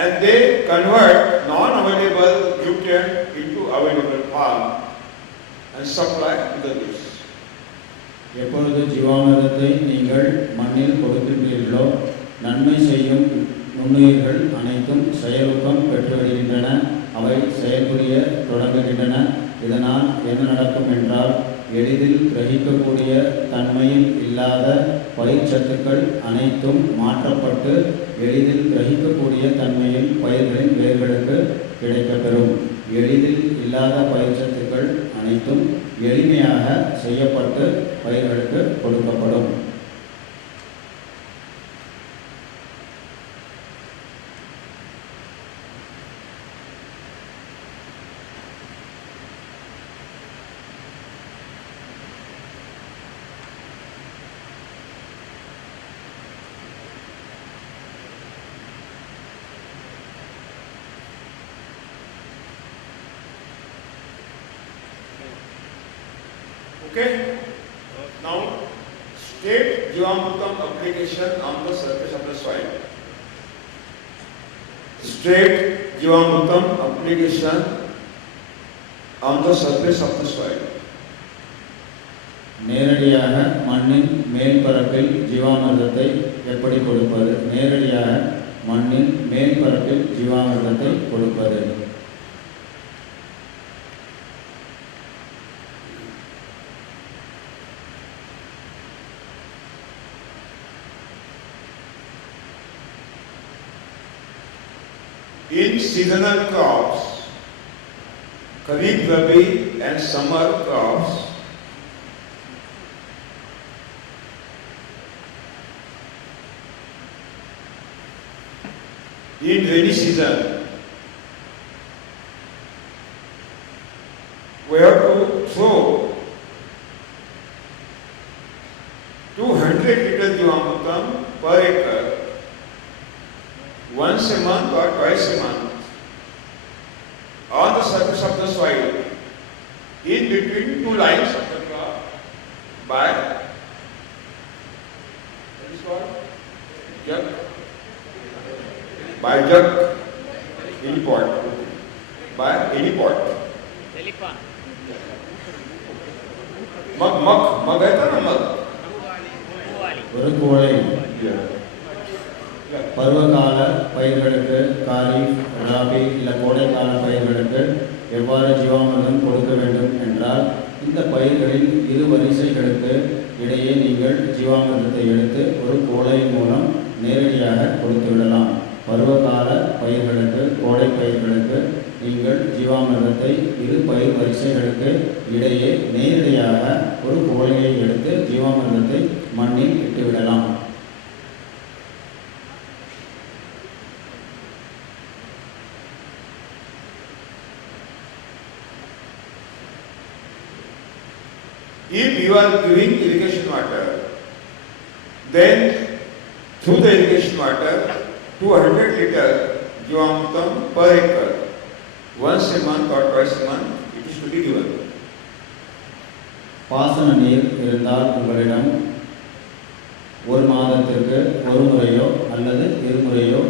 and they convert non-available nutrient into available form and supply to the leaves. எப்பொழுது ஜீவாமிர்தத்தை நீங்கள் மண்ணில் கொடுக்கின்றீர்களோ நன்மை செய்யும் நுண்ணுயிர்கள் அனைத்தும் செயலூக்கம் பெற்று வருகின்றன. அவை செயல்புரிய தொடங்குகின்றன. இதனால் என்ன நடக்கும் என்றால் எளிதில் கிரகிக்கக்கூடிய தன்மையில் இல்லாத பயிர்ச்சத்துக்கள் அனைத்தும் மாற்றப்பட்டு எளிதில் கிரகிக்கக்கூடிய தன்மையில் பயிர்களின் வேர்களுக்கு கிடைக்கப்பெறும். எளிதில் இல்லாத பயிர்ச்சத்துக்கள் அனைத்தும் எளிமையாக செய்யப்பட்டு பயிர்களுக்கு கொடுக்கப்படும். Okay? Now, state Jivamrutam application on the surface of the soil. State Jivamrutam application on the surface of the soil. நேரடியாக மண்ணின் மேல்பரப்பில் ஜீவாமிர்தத்தை எப்படி கொடுப்பது? நேரடியாக மண்ணின் மேல்பரப்பில் ஜீவாமிர்தத்தை கொடுப்பது. In seasonal crops, Kharif, Rabi and summer crops, in rainy season, we have to throw 200 liters Jivamrutam per acre once a month or twice a month on the surface of the soil in between two lines of the crop by what is called jug, by jug, any pot, by any pot. मग है ना मग ஒரு கோழை பருவகால பயிர்களுக்கு காரிஃப், ராபி இல்லை கோடைக்கால பயிர்களுக்கு எவ்வாறு ஜீவாமிர்தம் கொடுக்க வேண்டும் என்றால் இந்த பயிர்களின் இரு வரிசைகளுக்கு இடையே நீங்கள் ஜீவாமிர்தத்தை எடுத்து ஒரு கோழையின் மூலம் நேரடியாக கொடுத்து விடலாம். பருவகால பயிர்களுக்கு, கோடை பயிர்களுக்கு நீங்கள் ஜீவாமிர்தத்தை இரு பயிர் வரிசைகளுக்கு இடையே நேரடியாக ஒரு கோழையை எடுத்து ஜீவாமிர்தத்தை மண்ணில் இட்டுவிடலாம். If you are giving irrigation water, then through the irrigation water, 200 liters Jivamrutam per acre, once a month or twice a month, it is to be given. பாசன நீர் இருந்தால் உங்களிடம் ஒரு மாதத்திற்கு ஒரு முறையோ அல்லது இருமுறையோ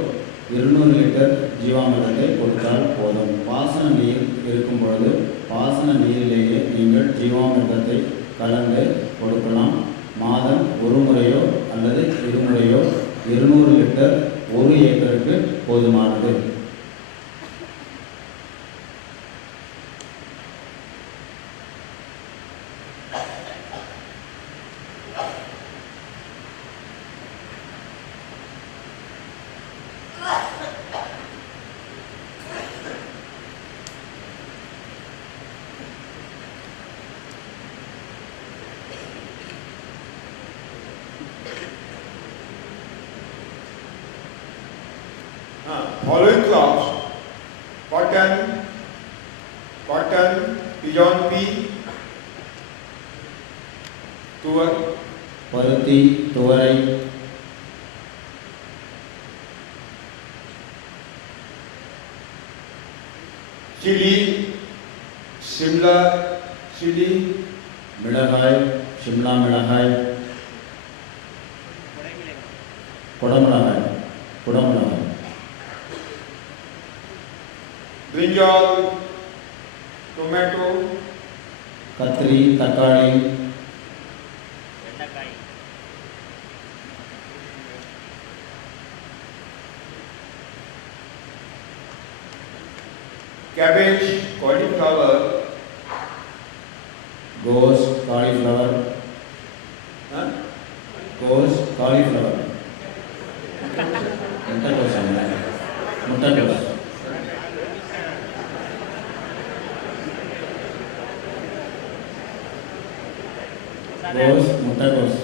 200 லிட்டர் ஜீவாமிர்தத்தை கொடுத்தால் போதும். பாசன நீர் இருக்கும் பொழுது பாசன நீரிலேயே நீங்கள் ஜீவாமிர்தத்தை கலந்து கொடுக்கலாம். மாதம் ஒரு முறையோ அல்லது இருமுறையோ 200 லிட்டர் ஒரு ஏக்கருக்கு போதுமானது. Following crops: cotton, pigeon pea, tuar, பருத்தி, துவரை, chili, Shimla chili, மிளகாய், சிம்லா மிளகாய், குடமிளகாய், குடமிளகாய், brinjal, tomato, கத்திரி, தக்காளி, cabbage, cauliflower, கோஸ், காலிஃப்ளவர், huh? கோஸ், காலிஃப்ளவர், முட்டைக்கோஸ், முட்டைக்கோஸ், கோஸ், முட்டைக்கோஸ்.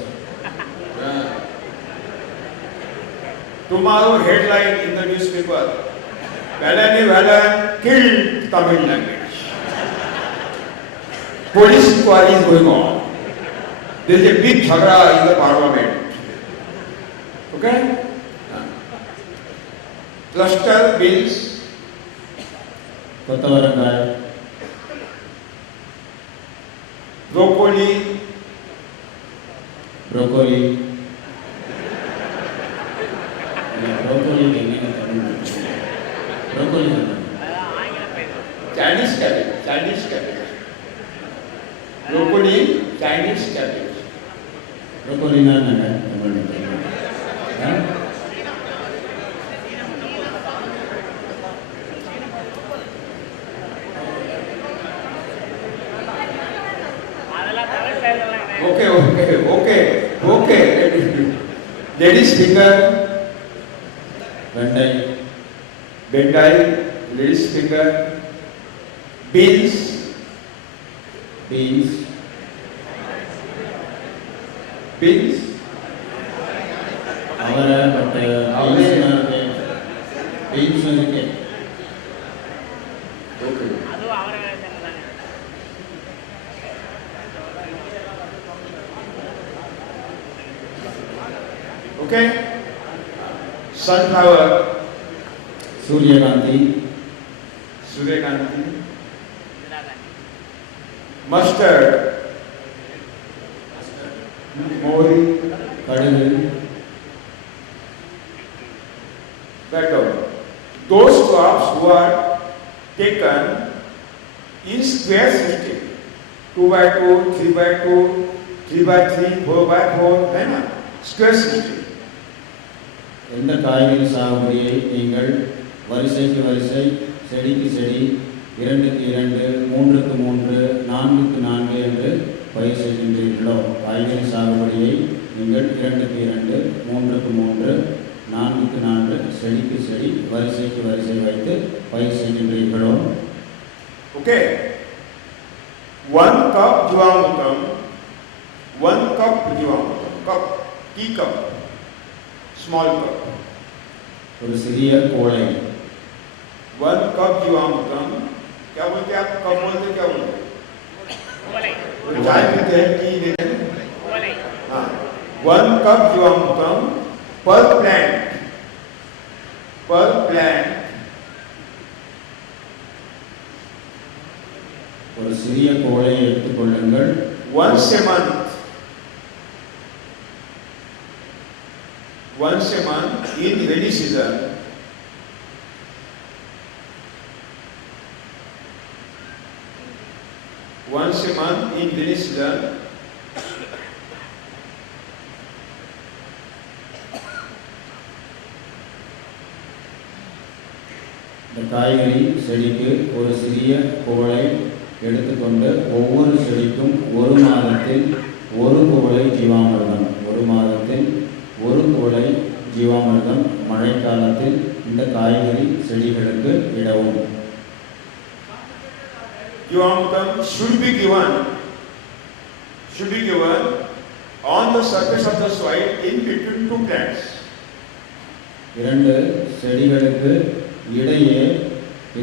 Tomorrow headline in the newspaper, Valani Valan killed Tamil language. Police inquiry is going on. There is a big jhagda in the parliament. Okay? Cluster bills, கொத்தவரங்காய், broccoli, broccoli, broccoli என்னங்க Tamil? Broccoli Chinese cabbage. Broccoli, Chinese cabbage. ப்ரோக்கோலினா என்னங்க Tamil? Okay. Ladies finger, வெண்டை, ladies finger, beans, beans, அவரை, பட்டை, பீன்ஸ் இருக்கு. okay, sunflower, சூரியகாந்தி, Suryakanthi, mustard, mori, கடுகு, better. Those crops who are taken in square system, 2x2, 3x2, 3x3, 4x4, है ना? Square system. எந்த காய்கறி சாகுபடியை நீங்கள் வரிசைக்கு வரிசை, செடிக்கு செடி, 2க்கு 2, 3க்கு 3, 4க்கு 4 என்று பயிர் செய்கின்றீர்களோ? காய்கறி சாகுபடியை நீங்கள் 2க்கு 2, 3க்கு 3, 4க்கு 4, செடிக்கு செடி, வரிசைக்கு வரிசை வைத்து பயிர் செய்கின்றீர்களோ? Okay. 1 cup Jivamrutam, 1 cup Jivamrutam, cup, teacup, small cup. ஒரு சிறிய கோலை, 1 cup Jivamrutam, क्या बोलते हैं आप? कप बोलते क्या बोलते हैं? चाय पीते हैं, टी लेते हैं? हाँ. 1 cup Jivamrutam per plant. ஒரு சிறிய கோலை எடுத்துக்கொள்ளுங்கள். Once a month in rainy season, இந்த காய்கறி செடிக்கு ஒரு சிறிய கோலை எடுத்துக்கொண்டு ஒவ்வொரு செடிக்கும் ஒரு மாதத்தில் ஒரு கோலை ஜீவாமிர்தம், ஒரு மாதத்தில் ஒரு கோலை ஜீவாமிர்தம் மழைக்காலத்தில் இந்த காய்கறி செடிகளுக்கு இடவும். Jivamrutam should be given on the surface of the soil in between two plants. இரண்டு செடிகளுக்கு இடையே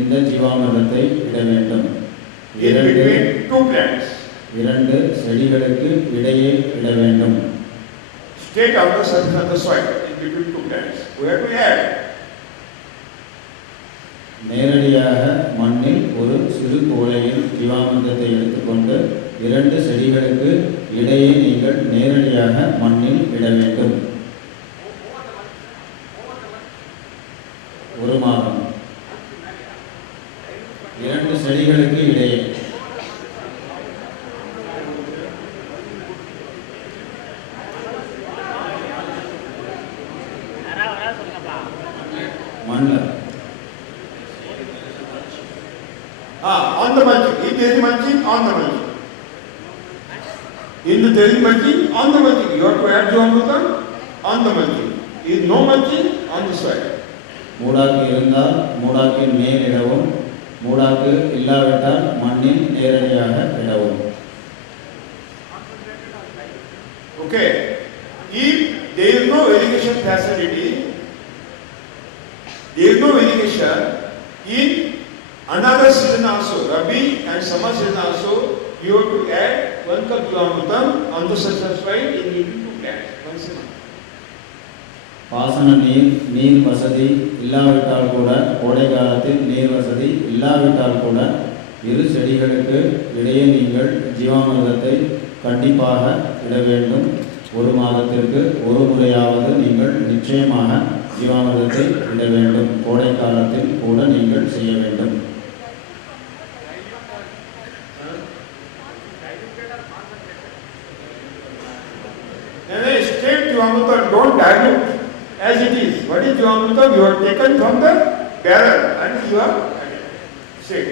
இந்த ஜீவாமிர்தத்தை இட வேண்டும். In between two plants. இரண்டு செடிகளுக்கு இடையே இட வேண்டும். Straight on the surface of the soil in between two plants. We have to add. நேரடியாக மண்ணில் ஒரு சிறு கோலையில் ஜீவாமிர்தத்தை எடுத்துக்கொண்டு 2 செடிகளுக்கு இடையே நீங்கள் நேரடியாக மண்ணில் இட வேண்டும். 1 மாதம் 2 செடிகளுக்கு இடையே. மண்ணில் on the mulching. If there is mulching, on the mulching. If there is mulching, on the mulching. You have to add Jivamrutam on the mulching. If no mulching, on the soil. மூடாக்கு இருந்தால் மூடாக்கின் மேல் இடவும், மூடாக்கு இல்லாவிட்டால் மண்ணில் நேரடியாக இடவும். Okay. If there is no irrigation facility, there is no irrigation in another season also, Rabi and summer season also, you have to add 1 cup Jivamrutam on the surface soil in between 2 plants once a month. பாசன நீர் வசதி இல்லாவிட்டால் கூட, கோடை காலத்தில் நீர் வசதி இல்லாவிட்டால் கூட 2 செடிகளுக்கு இடையே நீங்கள் ஜீவாமிர்தத்தை கண்டிப்பாக இட வேண்டும். 1 மாதத்திற்கு 1 முறையாவது நீங்கள் நிச்சயமாக ஜீவாமிர்தத்தை இட வேண்டும். கோடை காலத்தில் கூட நீங்கள் செய்ய வேண்டும். Straight Jivamrutam, don't dilute as it is. What is Jivamrutam? You have taken from the barrel and you have added. Straight.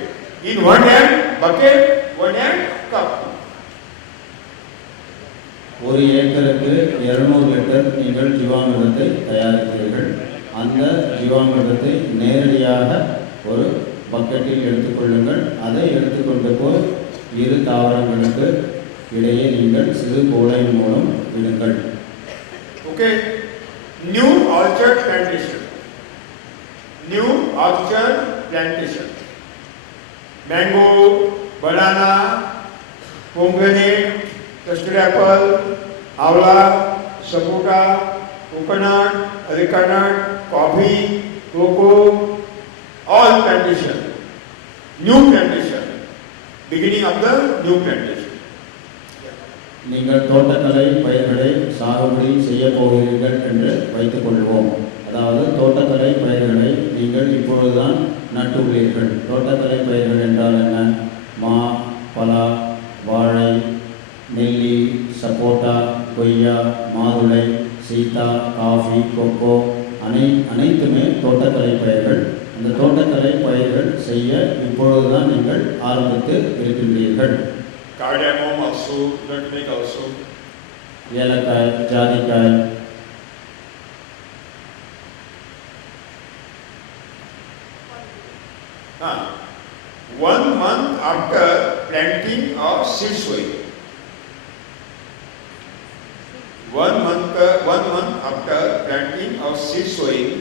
In one hand bucket, one hand cup. 1 ஏக்கருக்கு 200 லிட்டர் நீங்கள் ஜீவாமிர்தத்தை தயாரித்தீர்கள். அந்த ஜீவாமிர்தத்தை நேரடியாக ஒரு பக்கெட்டில் எடுத்துக்கொள்ளுங்கள். அதை எடுத்துக்கொண்டு போய் 2 தாவரங்களுக்கு இடையே நீங்கள் சிறு கோலையின் மூலம் விடுங்கள். Okay. New orchard plantation. New orchard plantation. Mango, banana, pomegranate, custard apple, avla, sapota, coconut, areca nut, coffee, cocoa, all plantation. New plantation. Beginning of the new plantation. நீங்கள் தோட்டக்கலை பயிர்களை சாகுபடி செய்ய போகிறீர்கள் என்று வைத்துக் கொள்வோம். அதாவது தோட்டக்கலை பயிர்களை நீங்கள் இப்பொழுதுதான் நட்டுள்ளீர்கள். தோட்டக்கலை பயிர்கள் என்றால் என்ன? மா, பலா, வாழை, நெல்லி, சப்போட்டா, கொய்யா, மாதுளை, சீதா, காஃபி, கொக்கோ அனைத்துமே தோட்டக்கலை பயிர்கள். அந்த தோட்டக்கலை பயிர்கள் செய்ய இப்பொழுதுதான் நீங்கள் ஆரம்பித்து இருக்கின்றீர்கள். Cardamom also, nutmeg also. ஏலக்காய், ஜாதிக்காய். One month after planting or seed sowing. 1 month after planting or seed sowing.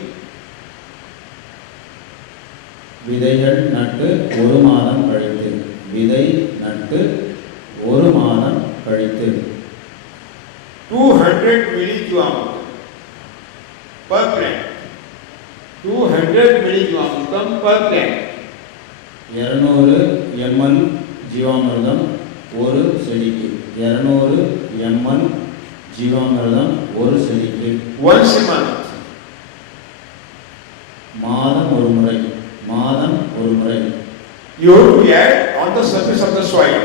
விதைகள் நட்டு 1 மாதம் கழித்து. விதை நட்டு 1 மாதம் கழித்து 200 milli Jivamrutam per plant. 200 milli Jivamrutam per plant. 200 ml ஜீவாமிர்தம் ஒரு செடிக்கு. 200 ml ஜீவாமிர்தம் ஒரு செடிக்கு. Once a month. மாதம் ஒரு முறை. மாதம் ஒரு முறை. You have to add on the surface of the soil.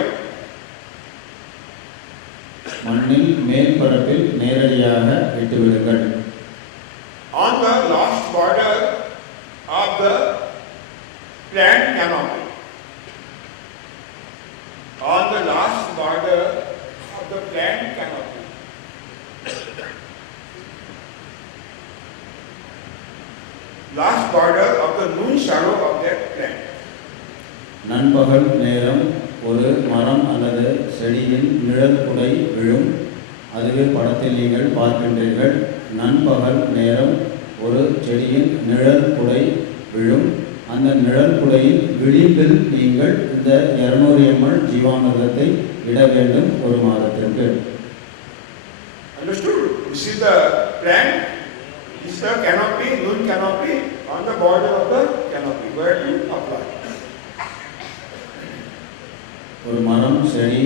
மண்ணில் மேல் பரப்பில் நேரடியாக விட்டுவிடுங்கள். On the last border of the plant canopy. On the last border of the plant canopy. Last border of the noon shadow of that plant. நண்பகல் நேரம் ஒரு மரம் அல்லது செடியின் நிழல் குடை விழும். அதுவே படத்தில் நீங்கள் பார்க்கின்றீர்கள். நண்பகல் நேரம் ஒரு செடியின் நிழல் குடை விழும். அந்த நிழல் குடையின் விளிம்பில் நீங்கள் இந்த 200 ml ஜீவாமிர்தத்தை இட வேண்டும் 1 மாதத்திற்கு. Understood? You see the plant, this is the canopy, noon canopy on the border of the canopy. cannot be. Where to apply? ஒரு மரம் செடி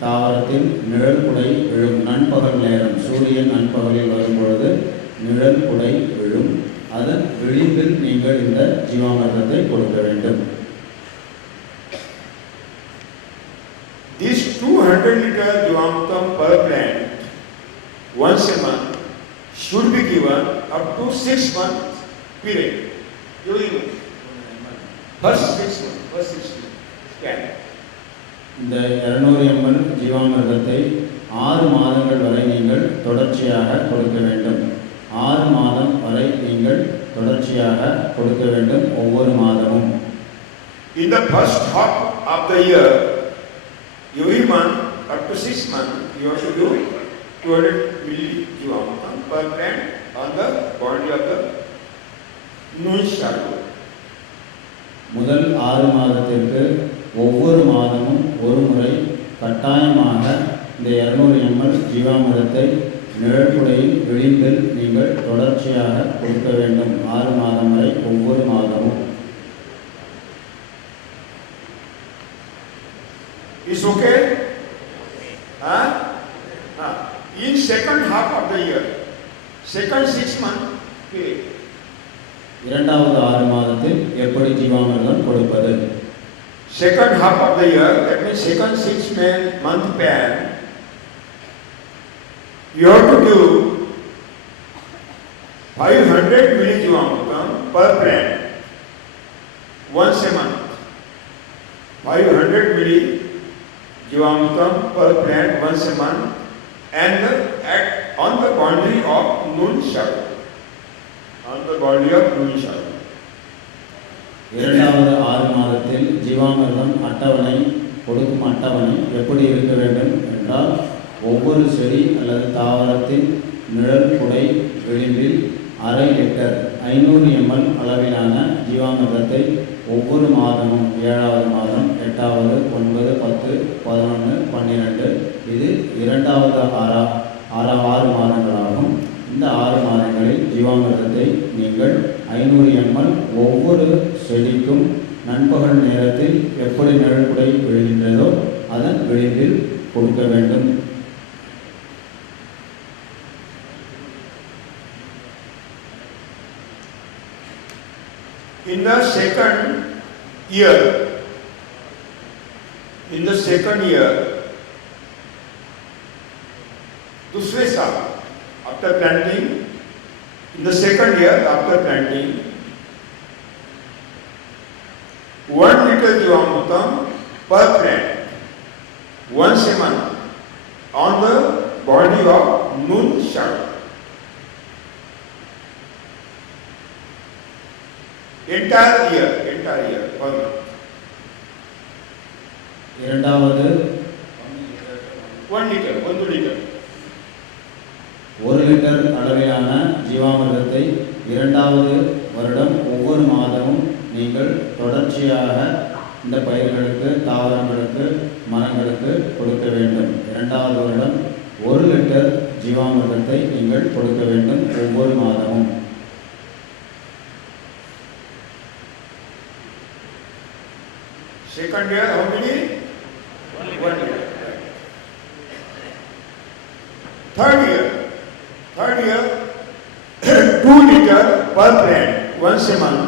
தாவரத்தில் நிழல் குடை விழும். நண்பகல் நேரம், சூரியன் நண்பகலில் வரும்பொழுது நிழல் குடை விழும். அதன் விளிம்பில் நீங்கள் இந்த ஜீவாமிர்தத்தை கொடுக்க வேண்டும். This 200 liter Jivamritam per plant once a month should be given up to 6 months period. First 6 months scan. இந்த 200 ml ஜீவாமிர்தத்தை 6 மாதங்கள் வரை நீங்கள் தொடர்ச்சியாக கொடுக்க வேண்டும். 6 மாதம் வரை நீங்கள் தொடர்ச்சியாக கொடுக்க வேண்டும், ஒவ்வொரு மாதமும். In the first half of the year, every month up to 6 months, you have to do 200 milli Jivamritam per plant on the body of the noon shadow. முதல் 6 மாதத்திற்கு ஒவ்வொரு மாதமும் ஒரு முறை கட்டாயமாக இந்த 200 ml ஜீவாமிர்தத்தை நிழற்புடையின் விளிம்பில் நீங்கள் தொடர்ச்சியாக கொடுக்க வேண்டும், 6 மாதம் வரை ஒவ்வொரு மாதமும். Is okay? Huh? In second half of the year, second 6 months period. இரண்டாவது 6 மாதத்தில் எப்படி ஜீவாமிர்தம் கொடுப்பது? Second half of the year, that means second 6 month span, you have to do 500 milli Jivamritam per plant once a month. 500 milli Jivamritam per plant once a month, and on the boundary of noon shadow. On the boundary of noon shadow. இரண்டாவது 6 மாதத்தில் ஜீவாமிர்தம் அட்டவணை கொடுக்கும் அட்டவணை எப்படி இருக்க வேண்டும் என்றால், ஒவ்வொரு செடி அல்லது தாவரத்தின் நிழல் குடை விளிம்பில் 1/2 லிட்டர் 500 ml அளவிலான ஜீவாமிர்தத்தை ஒவ்வொரு மாதமும் 7வது மாதம், 8வது, 9, 10, 11, 12 இது இரண்டாவது 6 மாதங்களாகும். இந்த 6 மாதங்களில் ஜீவாமிர்தத்தை நீங்கள் 500 ml ஒவ்வொரு செடிக்கும் நண்பகல் நேரத்தில் எப்படி நிழல்குடை விழுகின்றதோ அதன் விளிம்பில் கொடுக்க வேண்டும். In the second year, दूसरे साल after planting, in the second year after planting, 1 liter Jivamritam per plant once a month on the body of noon shadow. Entire year per month. இரண்டாவது 1 liter 1 லிட்டர் அளவிலான ஜீவாமிர்தத்தை இரண்டாவது வருடம் ஒவ்வொரு மாதமும் நீங்கள் தொடர்ச்சியாக இந்த பயிர்களுக்கு, தாவரங்களுக்கு, மரங்களுக்கு கொடுக்க வேண்டும். இரண்டாவது வருடம் 1 லிட்டர் ஜீவாமிர்தத்தை நீங்கள் கொடுக்க வேண்டும் ஒவ்வொரு மாதமும். Second year, how many? 1 liter. Third year, 2 liter per plant once a month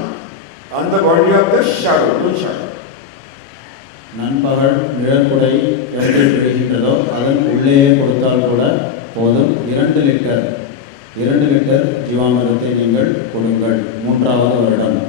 on the body of the shadow, noon shadow. நண்பகல் நிழற்குடை எப்படி விழுகின்றதோ அதன் உள்ளேயே கொடுத்தால் கூட போதும். 2 லிட்டர் ஜீவாமிர்தத்தை நீங்கள் கொடுங்கள் 3வது வருடம்.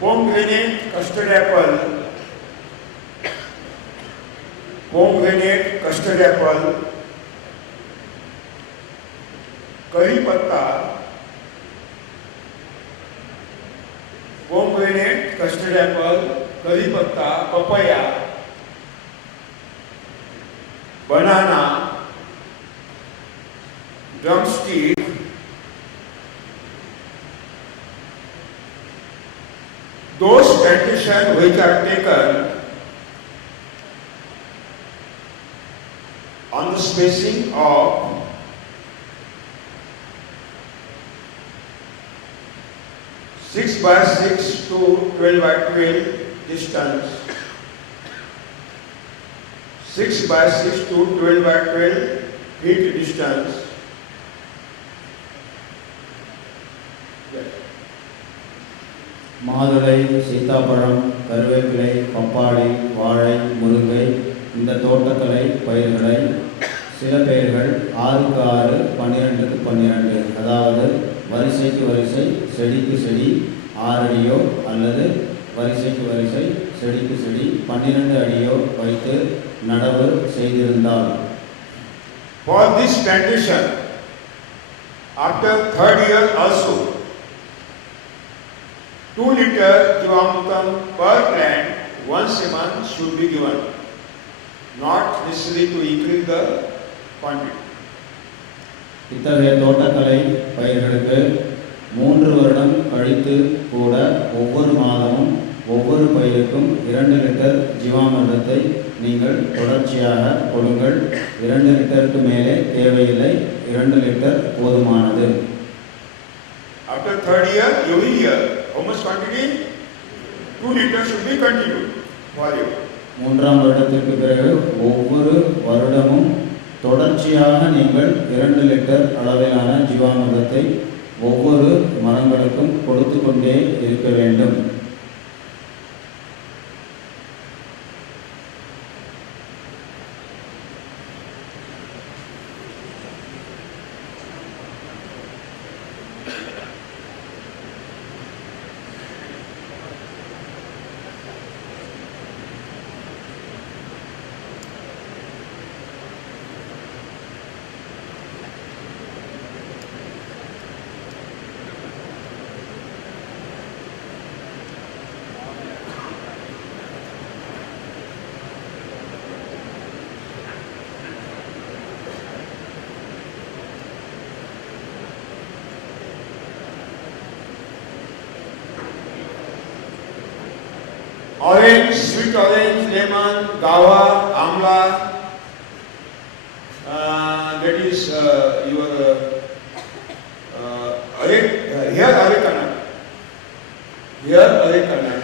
pomegranate custard apple, pomegranate custard apple, करी पत्ता, pomegranate custard apple, करी पत्ता, papaya, banana, drumstick, those plantations which are taken on the spacing of 6 by 6 to 12 by 12 distance, 6 by 6 to 12 by 12 feet distance. மாதுளை, சீத்தாப்பழம், கருவேப்பிலை, பப்பாளி, வாழை, முருங்கை இந்த தோட்டக்கலை பயிர்களை சில பயிர்கள் 6க்கு 6, 12க்கு 12, அதாவது வரிசைக்கு வரிசை, செடிக்கு செடி 6 அடியோ அல்லது வரிசைக்கு வரிசை, செடிக்கு செடி 12 அடியோ வைத்து நடவு செய்திருந்தால், For this plantation, after 3rd year also, 2 liter Jivamrutam per plant once a month should be given, not necessary to increase the quantity. இத்தகைய தோட்டக்கலை பயிர்களுக்கு 3 வருடம் கழித்து கூட ஒவ்வொரு மாதமும் ஒவ்வொரு பயிருக்கும் 2 லிட்டர் ஜீவாமிர்தத்தை நீங்கள் தொடர்ச்சியாக கொடுங்கள். 2 லிட்டருக்கு மேலே தேவையில்லை, 2 லிட்டர் போதுமானது. After 3rd year, every year, how much quantity? 2 liters should be continued for you. 3ஆம் வருடத்திற்கு பிறகு ஒவ்வொரு வருடமும் தொடர்ச்சியாக நீங்கள் 2 லிட்டர் அளவிலான ஜீவாமிர்தத்தை ஒவ்வொரு மரங்களுக்கும் கொடுத்து கொண்டே இருக்க வேண்டும். Orange, sweet orange, lemon, guava, amla, that is your here arecanut. Here arecanut.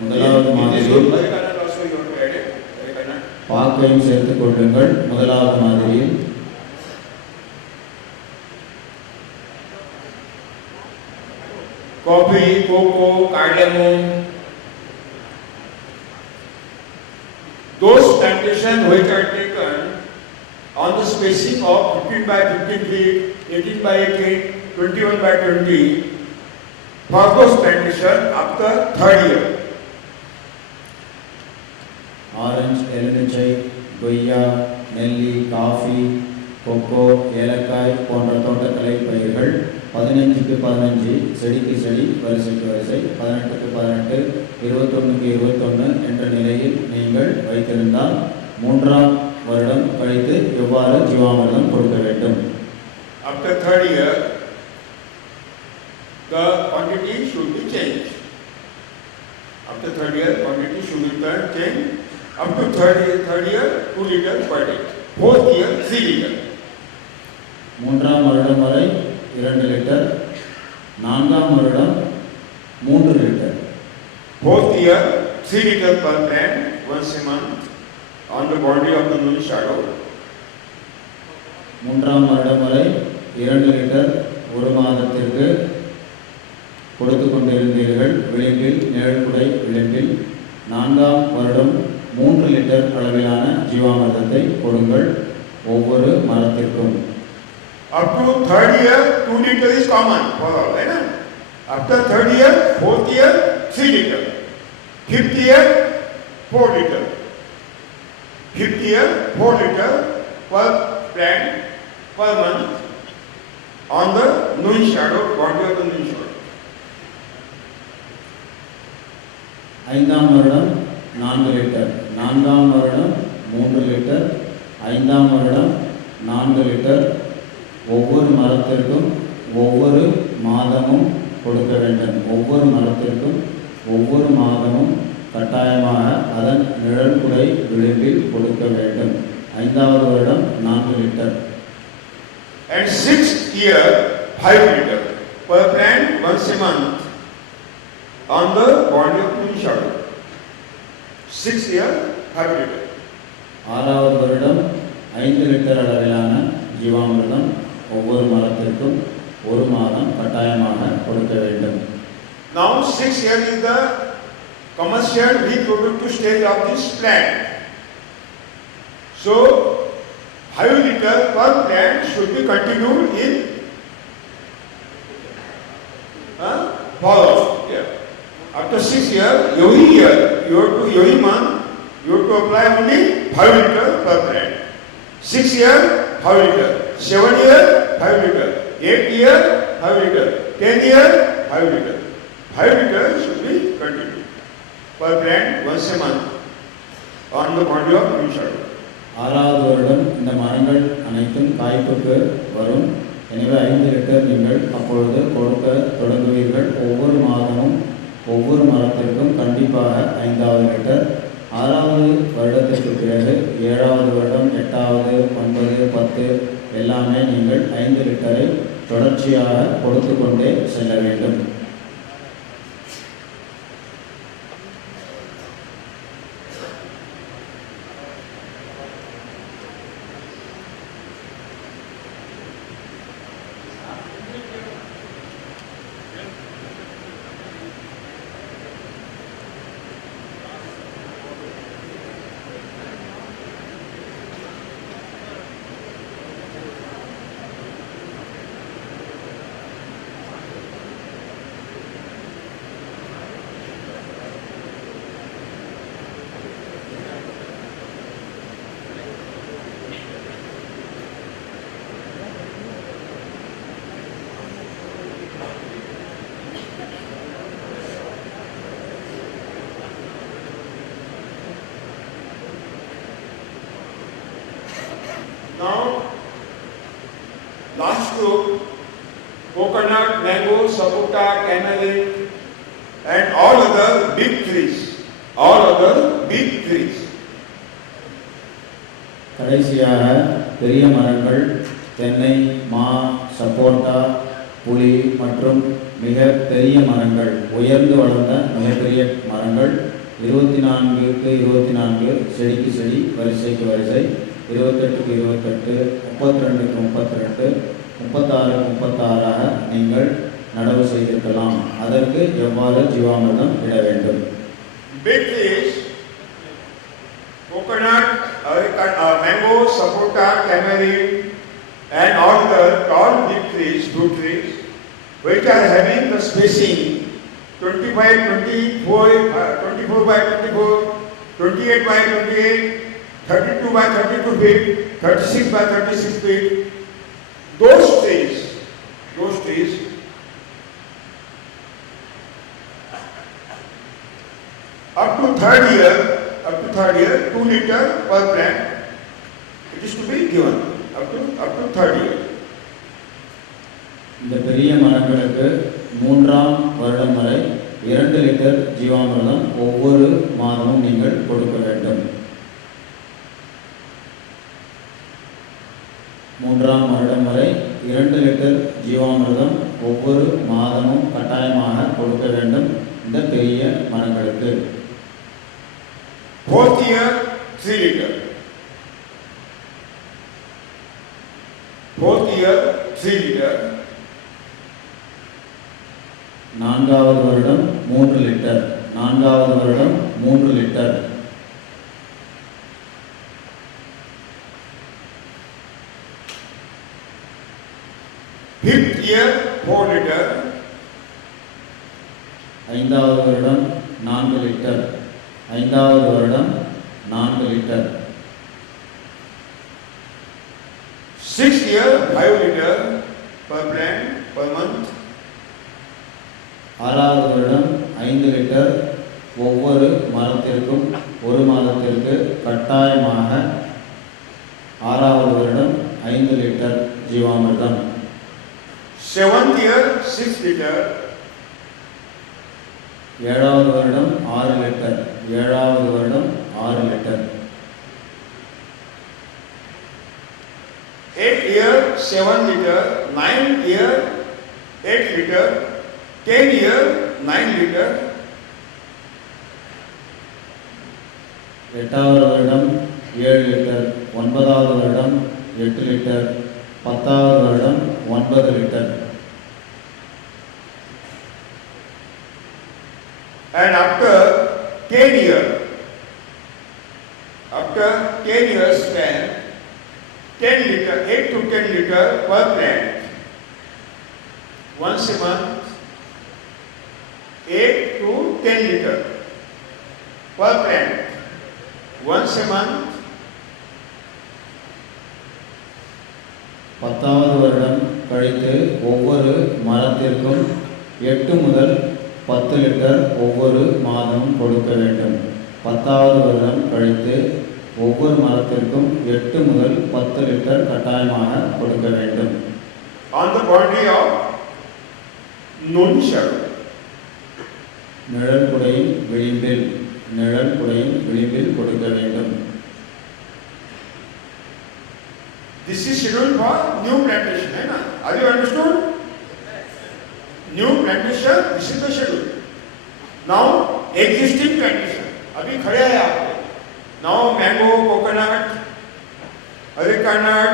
முதலாவது மாதிரியில் Arecanut also you have to add it. Arecanut. பாக்கையும் சேர்த்துக் கொள்ளுங்கள். முதலாவது மாதிரியில் Coffee, cocoa, cardamom, those plantations which are taken on the spacing of 15 by 15 feet, 18 by 18, 21 by 20, for those plantations after 3rd year. Orange, எலுமிச்சை, கொய்யா, நெல்லி, காஃபி, கொக்கோ, ஏலக்காய் போன்ற தோட்டக்கலை பயிர்கள் 15க்கு 15, செடிக்கு செடி, வரிசைக்கு வரிசை, 18க்கு 18, 21க்கு 21 என்ற நிலையில் நீங்கள் வைத்திருந்தால் 3ஆம் வருடம் கழித்து எவ்வாறு ஜீவாமிர்தம் கொடுக்க வேண்டும்? After 3rd year, the quantity should be changed. After 3rd year, quantity should be changed. Up to 3rd year, 2 liters per day. 4th year, 3 liters. 3ஆம் வருடம் வரை 2 லிட்டர், 4ஆம் வருடம் 3 litre. 4th year, 3 liters per plant once a month on the boundary of the moon shadow. 3ஆம் வருடம் வரை 2 லிட்டர் ஒரு மாதத்திற்கு கொடுத்து கொண்டிருந்தீர்கள், விளிம்பில் நிழல்குடை விளிம்பில். 4ஆம் வருடம் 3 லிட்டர் அளவிலான ஜீவாமிர்தத்தை கொடுங்கள் ஒவ்வொரு மரத்திற்கும். Up to 3rd year, 2 liters is common for all, right? After third year, fourth year, 3 liter. Fifth year, 4 liter. Fifth year, 4 liter per plant per month on the noon shadow, body of the noon shadow. ஐந்தாம் வருடம் 4 லிட்டர், நான்காம் வருடம் 3 லிட்டர், ஐந்தாம் வருடம் 4 லிட்டர் ஒவ்வொரு மரத்திற்கும் ஒவ்வொரு மாதமும் கொடுக்க வேண்டும். ஒவ்வொரு மரத்திற்கும் ஒவ்வொரு மாதமும் கட்டாயமாக அதன் நிழல் குடை விளிம்பில் கொடுக்க வேண்டும். ஐந்தாவது வருடம் 4 litre. And sixth year, 5 liter per plant once a month on the body of moon shadow. Sixth year, 5 liter. ஆறாவது வருடம் 5 லிட்டர் அளவிலான ஜீவாமிர்தம் ஒவ்வொரு மரத்திற்கும் ஒரு மாதம் கட்டாயமாக கொடுக்க வேண்டும். Now 6th year is the commercial reproductive stage of this plant. So 5 liter per plant should be continued in follow. Yeah. After 6 year, every year you have to every month you have to apply only 5 liter per plant. 6 year 5 liter, 7 year 5 liter, 8 year 5 liter, 10 year 5 liter. 5 liter should be continued per plant once a month on the body of moon shadow. ஆறாவது வருடம் இந்த மரங்கள் அனைத்தும் காய்ப்புக்கு வரும். எனவே 5 லிட்டர் நீங்கள் அப்பொழுது கொடுக்க தொடங்குவீர்கள். ஒவ்வொரு மாதமும் ஒவ்வொரு மரத்திற்கும் கண்டிப்பாக 5வது லிட்டர். 6வது வருடத்திற்கு பிறகு 7வது வருடம், 8வது, 9, 10 எல்லாமே நீங்கள் 5 லிட்டரை தொடர்ச்சியாக கொடுத்து கொண்டே செல்ல வேண்டும். Now, last group, coconut, mango, sapota, camellia, and all other big trees. All other big trees. கடைசியாக பெரிய மரங்கள் தென்னை, மா, சப்போட்டா, புளி மற்றும் மிக பெரிய மரங்கள், உயர்ந்து வளர்ந்த மிகப்பெரிய மரங்கள் 24க்கு 24, செடிக்கு செடி, வரிசைக்கு வரிசை, 28க்கு 28, 32க்கு 32, 36க்கு 36 நீங்கள் நடவு செய்திருக்கலாம். அதற்கு எவ்வாறு ஜீவாமிர்தம் இட வேண்டும்? Big trees, coconut, mango, sapota, tamarind, and all the tall big trees, fruit trees, which are having the spacing 25, 24, 24 by 24, 28 by 28, 32 by 32 feet, 36 by 36 feet. Those trees, up to third year, 2 liter per plant, it is to be given up to third year. இந்த பெரிய மரங்களுக்கு 3ஆம் வருடம் வரை 2 லிட்டர் ஜீவாமிர்தம் ஒவ்வொரு மாதமும் நீங்கள் கொடுக்க வேண்டும். 3ஆம் வருடம் வரை 2 லிட்டர் ஜீவாமிர்தம் ஒவ்வொரு மாதமும் கட்டாயமாக கொடுக்க வேண்டும் இந்த பெரிய மரங்களுக்கு. Fourth year, 3 liter. Fourth year, 3 liter. 4வது வருடம் 3 லிட்டர். 4வது வருடம் 3 லிட்டர். Fifth year, 4 liter. ஐந்தாவது வருடம் 4 லிட்டர். ஐந்தாவது வருடம் 4 litre. 6th year, 5 liter per plant per month. ஆறாவது வருடம் 5 லிட்டர் ஒவ்வொரு மரத்திற்கும் ஒரு மாதத்திற்கு கட்டாயமாக. ஆறாவது வருடம் 5 லிட்டர் ஜீவாமிர்தம். 7th year, 6 liter. ஏழாவது வருடம் 6 லிட்டர். ஏழாவது வருடம் 6 litre. 8th year, 7 liter. 9th year, 8 liter. 10th year, 9 liter. எட்டாவது வருடம் 7 லிட்டர். ஒன்பதாவது வருடம் 8 லிட்டர். 10வது வருடம் 9 litre. And after 10 years, after 10 years span, 10 liter, 8 to 10 liter per plant. Once a month, 8 to 10 liter per plant. Once a month. 10வது வருடம் கழித்து ஒவ்வொரு மரத்திற்கும் 8 முதல் 10 லிட்டர் ஒவ்வொரு மாதமும் கொடுக்க வேண்டும். 10வது வருடம் கழித்து ஒவ்வொரு மரத்திற்கும் 8 முதல் 10 லிட்டர் கட்டாயமாக கொடுக்க வேண்டும். On the boundary of noon shadow. நிழல் குடையின் விளிம்பில். நிழல் குடையின் விளிம்பில் கொடுக்க வேண்டும். This is scheduled for new plantation, है ना? Are you understood? New plantation, this is the schedule. Now existing plantation, अभी खड़े हैं आप. Now mango, coconut, arecanut,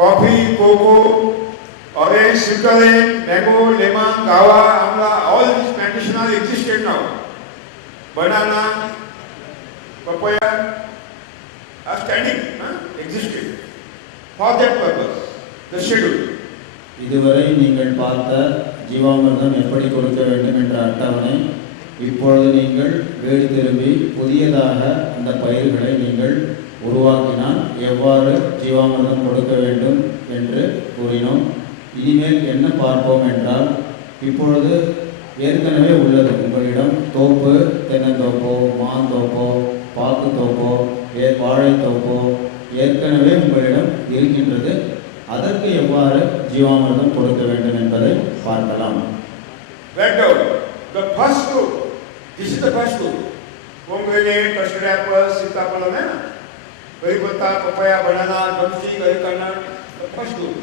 coffee, cocoa, orange, citrus, mango, lemon, guava, amla, all these plantations are existed now. Banana, papaya are standing, existed. For that purpose, the schedule. இதுவரை நீங்கள் பார்த்த ஜீவாமிர்தம் எப்படி கொடுக்க வேண்டும் என்ற அட்டவணை. இப்பொழுது நீங்கள் வீடு திரும்பி புதியதாக அந்த பயிர்களை நீங்கள் உருவாக்கினால் எவ்வாறு ஜீவாமிர்தம் கொடுக்க வேண்டும் என்று கூறினோம். இனிமேல் என்ன பார்ப்போம் என்றால், இப்பொழுது ஏற்கனவே உள்ளது உங்களிடம் தோப்பு, தென்னந்தோப்போ, மாந்தோப்போ, பாக்கு தோப்போ, வாழைத்தோப்போ ஏற்கனவே உங்களிடம் இருக்கின்றது. அதற்கு எவ்வாறு ஜீவாமிர்தம் கொடுக்க வேண்டும் என்பதை பார்க்கலாம். Write down the first group. This is the first group. Pomegranate, custard apple, sitapalam, है ना? Karipata, papaya, banana, drumstick, arecanut. The first group.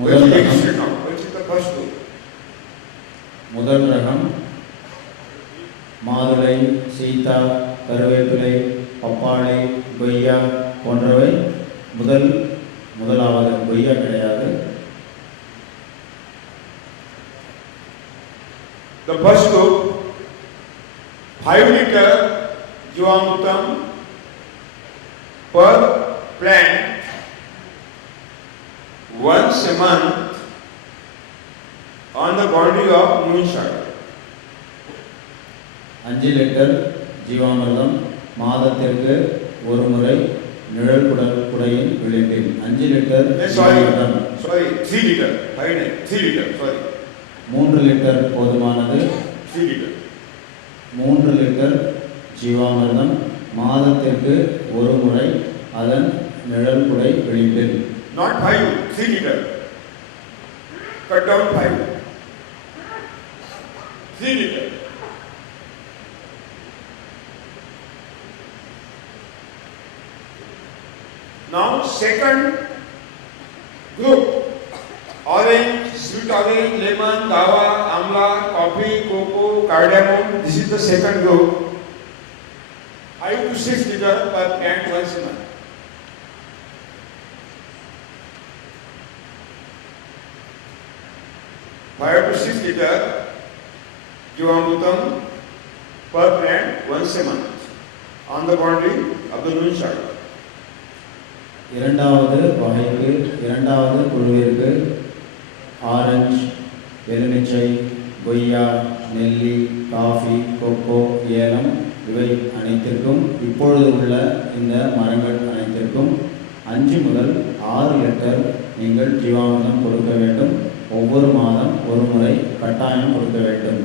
முதல் Which ரகம் is now? Which is the first group? முதல் ரகம் மாதுளை, சீதா, கருவேப்பிலை, பப்பாளி, கொய்யா போன்றவை முதலாவது. கொய்யா கிடையாது. The first group, 5 liter Jivamrutam per plant once a month on the boundary of noon shadow. 5 litre ஜீவாமிர்தம் மாதத்திற்கு ஒரு முறை நிழல் குடையின் விளிம்பில். 5 லிட்டர் ஜீவாமிர்தம். Sorry, 3 liter. 3 liter, sorry. 3 litre போதுமானது. 3 liter. 3 லிட்டர் ஜீவாமிர்தம் மாதத்திற்கு ஒரு முறை அதன் நிழல் குடை விளிம்பில். Not 5, 3 liter. Cut down 5. 3 liter. Now second group, orange, sweet orange, lemon, guava, amla, coffee, cocoa, cardamom. This is the second group. 5 to 6 liter per plant once a month. 5 to 6 liter Jivamrutam per plant once a month on the boundary of the noon shadow. இரண்டாவது வகைக்கு, இரண்டாவது குழுவிற்கு ஆரஞ்சு, எலுமிச்சை, கொய்யா, நெல்லி, காஃபி, கொக்கோ, ஏலம் இவை அனைத்திற்கும் இப்பொழுது உள்ள இந்த மரங்கள் அனைத்திற்கும் 5 முதல் 6 லிட்டர் நீங்கள் ஜீவாமிர்தம் கொடுக்க வேண்டும். ஒவ்வொரு மாதம் ஒரு முறை கட்டாயம் கொடுக்க வேண்டும்.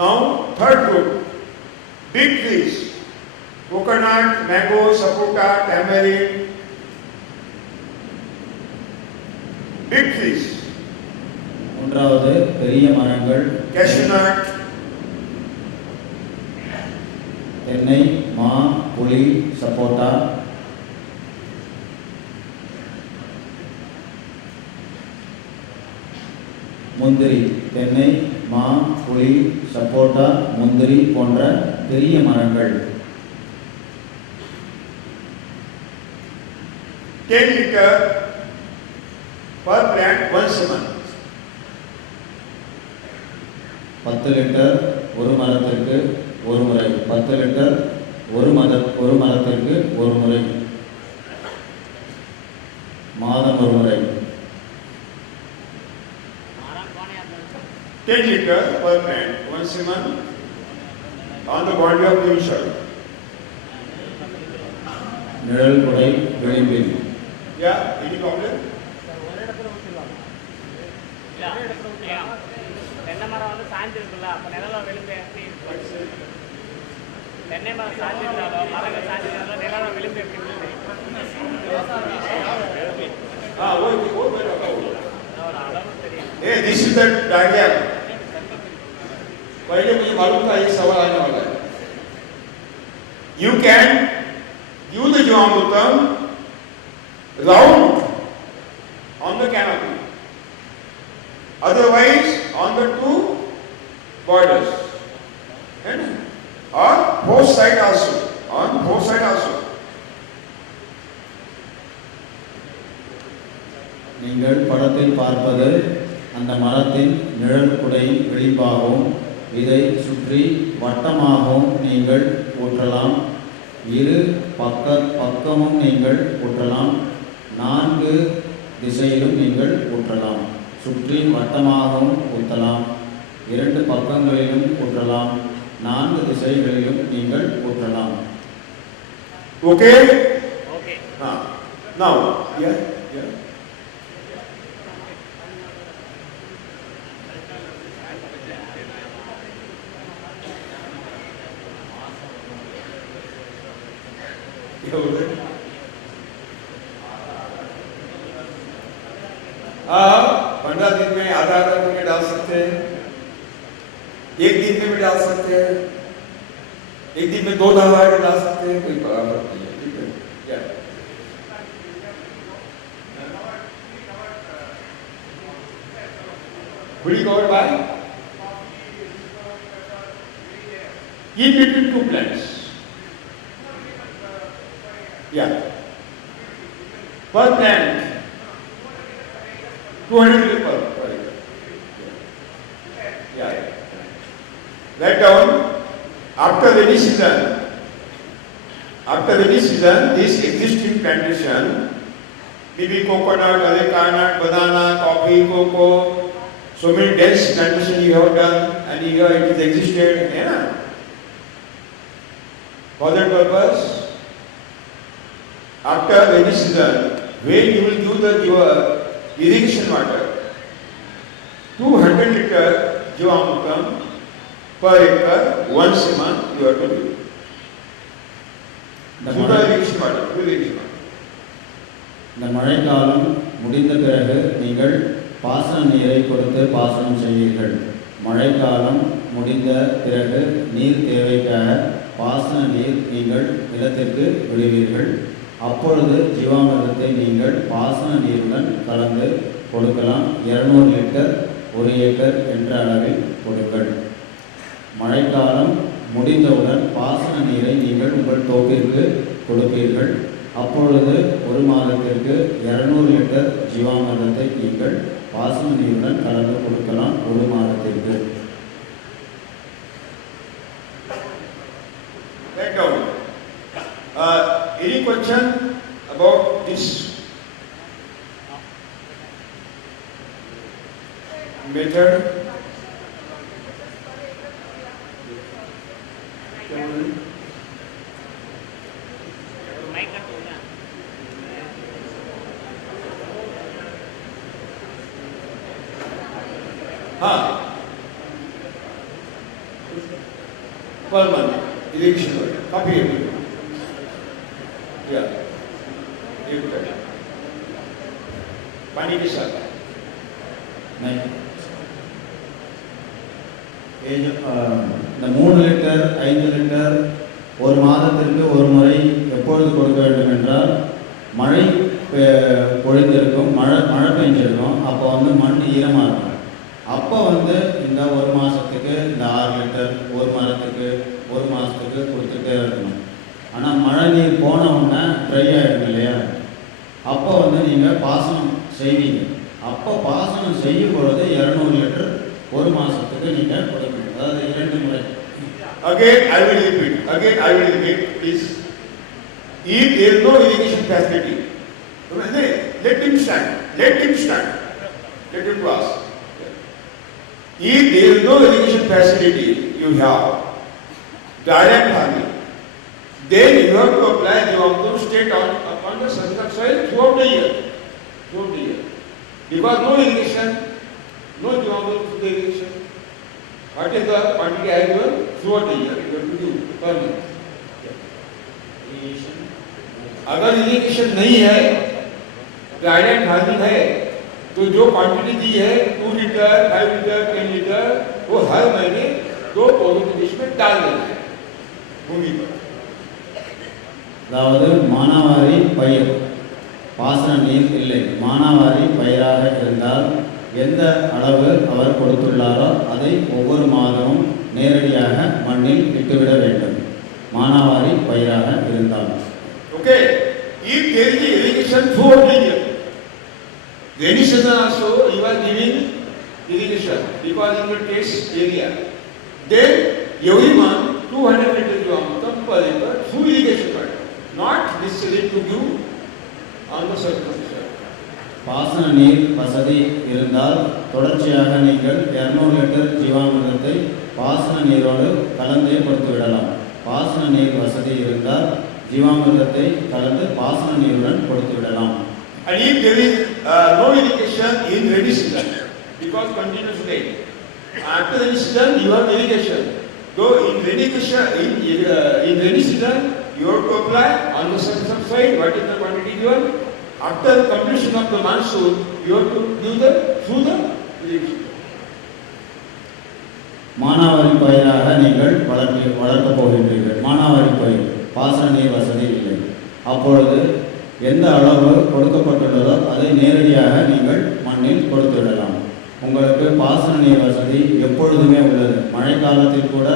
Now, third group, big trees, coconut, mango, sapota, tamarind, big trees. மூன்றாவது பெரிய மரங்கள் Cashew nut, தென்னை, மா, புளி, சப்போட்டா, முந்திரி. தென்னை, மா, புளி, சப்போட்டா, முந்திரி போன்ற பெரிய மரங்கள் 10 liter per plant once a month. 10 லிட்டர் ஒரு மரத்திற்கு ஒரு முறை. 10 லிட்டர் ஒரு மரத்திற்கு ஒரு முறை, மாதம் ஒரு முறை. 10 liter per plant once a month on the boundary of green soil. நிழல் குடை விளிம்பில். Yeah, any problem? தென்னை மரம் வந்து சாய்ந்திருக்குல்ல, அப்போ நிழல விளிம்பு எப்படி தென்னை மரம் சாய்ந்திருந்தாலோ மரங்கள் சாய்ந்திருந்தாலோ நிழல விளிம்பு எப்படி அளவு தெரியும். Hey, this is the diagram. पहले मुझे मालूम था ये सवाल आने वाला है. You can use the Jivamrutam round on the canopy. Otherwise, on the two borders. And or both side also. On both side also. நீங்கள் படத்தில் பார்ப்பது அந்த மரத்தின் நிழல் குடை விளிம்பாகவும் இதை சுற்றி வட்டமாகவும் நீங்கள் ஊற்றலாம். இரு பக்கமும் நீங்கள் ஊற்றலாம். 4 திசையிலும் நீங்கள் ஊற்றலாம். சுற்றி வட்டமாகவும் ஊற்றலாம். 2 பக்கங்களிலும் ஊற்றலாம். 4 திசைகளிலும் நீங்கள் ஊற்றலாம். Okay? ஓகே. Now, yeah. आप 15 दिन में आधा दिन में डाल सकते हैं, 1 दिन में भी डाल सकते हैं, 1 दिन में 2 दफा भी डाल सकते हैं, कोई बराबर नहीं है. ठीक है क्या? Fully covered by in between 2 plants. Yeah. Per plant 200 per acre. Yeah. That down after rainy season, this existing plantation, maybe coconut, areca nut, banana, coffee, cocoa, so many dense plantation you have done, and here it is existed. Yeah. For that purpose, after rainy season, when you will give your irrigation water, 200 liter Jivamrutam per acre once a month you have to do. Through the irrigation water. இந்த மழைக்காலம் முடிந்த பிறகு நீங்கள் பாசன நீரை கொடுத்து பாசனம் செய்வீர்கள். மழைக்காலம் முடிந்த பிறகு நீர் தேவைக்காக பாசன நீர் நீங்கள் நிலத்திற்கு விடுவீர்கள். அப்பொழுது ஜீவாமிர்தத்தை நீங்கள் பாசன நீருடன் கலந்து கொடுக்கலாம். 200 லிட்டர் 1 ஏக்கர் என்ற அளவில் கொடுங்கள். மழைக்காலம் முடிந்தவுடன் பாசன நீரை நீங்கள் உங்கள் தோப்பிற்கு கொடுப்பீர்கள். அப்பொழுது ஒரு மாதத்திற்கு 200 லிட்டர் ஜீவாமிர்தத்தை நீங்கள் பாசன நீருடன் கலந்து கொடுக்கலாம். ஒரு மாதத்திற்கு. Any question about this? method. Mic கட்டுங்க. हाँ, per month irrigation oil. Copy it. Yeah, you put it. पानी के साथ. नहीं ये जो இந்த 3 லிட்டர் 5 லிட்டர் ஒரு மாதத்திற்கு ஒரு முறை எப்பொழுது கொடுக்க வேண்டும் என்றால் மழை பொழிந்திருக்கும், மழை பெஞ்சிருக்கும், அப்போ வந்து மண் ஈரமாக இருக்கும். அப்போ வந்து இந்த ஒரு மாதத்துக்கு இந்த 6 லிட்டர் ஒரு மரத்துக்கு ஒரு மாதத்துக்கு கொடுத்துட்டே இருக்கணும். ஆனால் மழை நீர் போன உடனே ட்ரை ஆகிடும் இல்லையா, அப்போ வந்து நீங்கள் பாசனம் செய்வீங்க. அப்போ பாசனம் செய்யும் பொழுது 200 லிட்டர் ஒரு மாதத்துக்கு நீங்கள் கொடுக்கணும். அதாவது 2 முறை. Again, I will repeat, please. If there is no irrigation facility, let him stand. Let him pass. If there is no irrigation facility, you have direct farming. Then you have to apply Jivamrutam straight on the surface soil throughout the year. Because no irrigation, no Jivamrutam irrigation. What is the quantity I given throughout the year? You have to do per month. अगर इरिगेशन नहीं है, direct farming है, तो जो क्वांटिटी दी है 2 लीटर 5 लीटर 10 लीटर वो हर महीने 2 पौधों के बीच में डाल देना है भूमि पर. அதாவது மானாவாரி பயிர், பாசன நீர் இல்லை, மானாவாரி பயிராக இருந்தால் எந்த அளவு அவர் கொடுத்துள்ளாரோ அதை ஒவ்வொரு மாதமும் நேரடியாக மண்ணில் இட்டுவிட வேண்டும், மானாவாரி பயிராக இருந்தால். Okay, if there is irrigation throughout the year, rainy season also you are giving irrigation because in your test area, then every month 200 liters Jivamrutam per acre through irrigation part, not necessary to give on the surface. பாசன நீர் வசதி இருந்தால் தொடர்ச்சியாக நீங்கள் 200 லிட்டர் ஜீவாமிர்தத்தை பாசன நீரோடு கலந்தே கொடுத்து விடலாம். பாசன நீர் வசதி இருந்தால் ஜீவாமிர்தத்தை கலந்து பாசன நீருடன் கொடுத்து விடலாம். And if there is no irrigation in rainy season, because continuous rain, after rainy season you have irrigation. So in rainy season you have to apply on the surface soil what is the quantity given. After completion of the monsoon, you have to do through the irrigation. மானாவாரி பயிராக நீங்கள் வளர்க்கப் போகின்றீர்கள். மானாவாரி பயிர் பாசன நீர் வசதி இல்லை. அப்பொழுது எந்த அளவு கொடுக்கப்பட்டுள்ளதோ அதை நேரடியாக நீங்கள் மண்ணில் கொடுத்து விடலாம். உங்களுக்கு பாசன நீர் வசதி எப்பொழுதுமே உள்ளது. மழை காலத்தில் கூட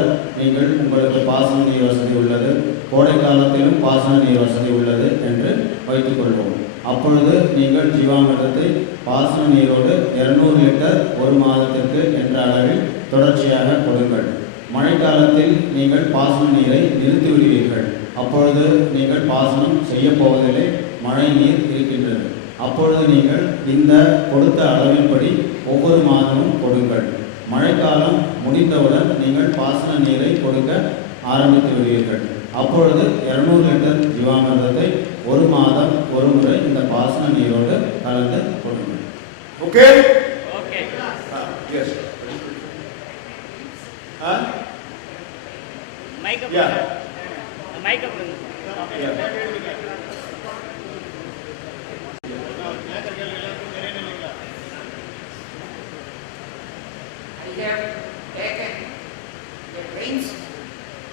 உங்களுக்கு பாசன நீர் வசதி உள்ளது, கோடை காலத்திலும் பாசன நீர் வசதி உள்ளது என்று வைத்துக்கொள்வோம். அப்பொழுது நீங்கள் ஜீவாமிர்தத்தை பாசன நீரோடு 200 லிட்டர் ஒரு மாதத்திற்கு என்ற அளவில் தொடர்ச்சியாக கொடுங்கள். மழைக்காலத்தில் நீங்கள் பாசன நீரை நிறுத்தி விடுவீர்கள். அப்பொழுது நீங்கள் பாசனம் செய்ய போவதில்லை, மழை நீர் இருக்கின்றது. அப்பொழுது நீங்கள் இந்த கொடுத்த அளவின்படி ஒவ்வொரு மாதமும் கொடுங்கள். மழைக்காலம் முடிந்தவுடன் நீங்கள் பாசன நீரை கொடுக்க ஆரம்பித்து விடுவீர்கள். அப்பொழுது 200 லிட்டர் ஜீவாமிர்தத்தை ஒரு மாதம் ஒரு முறை இந்த பாசன நீரோடு கலந்து கொடுங்கள். Okay? Okay. Yes. Mic up. Yeah. Mic up. I have taken the drains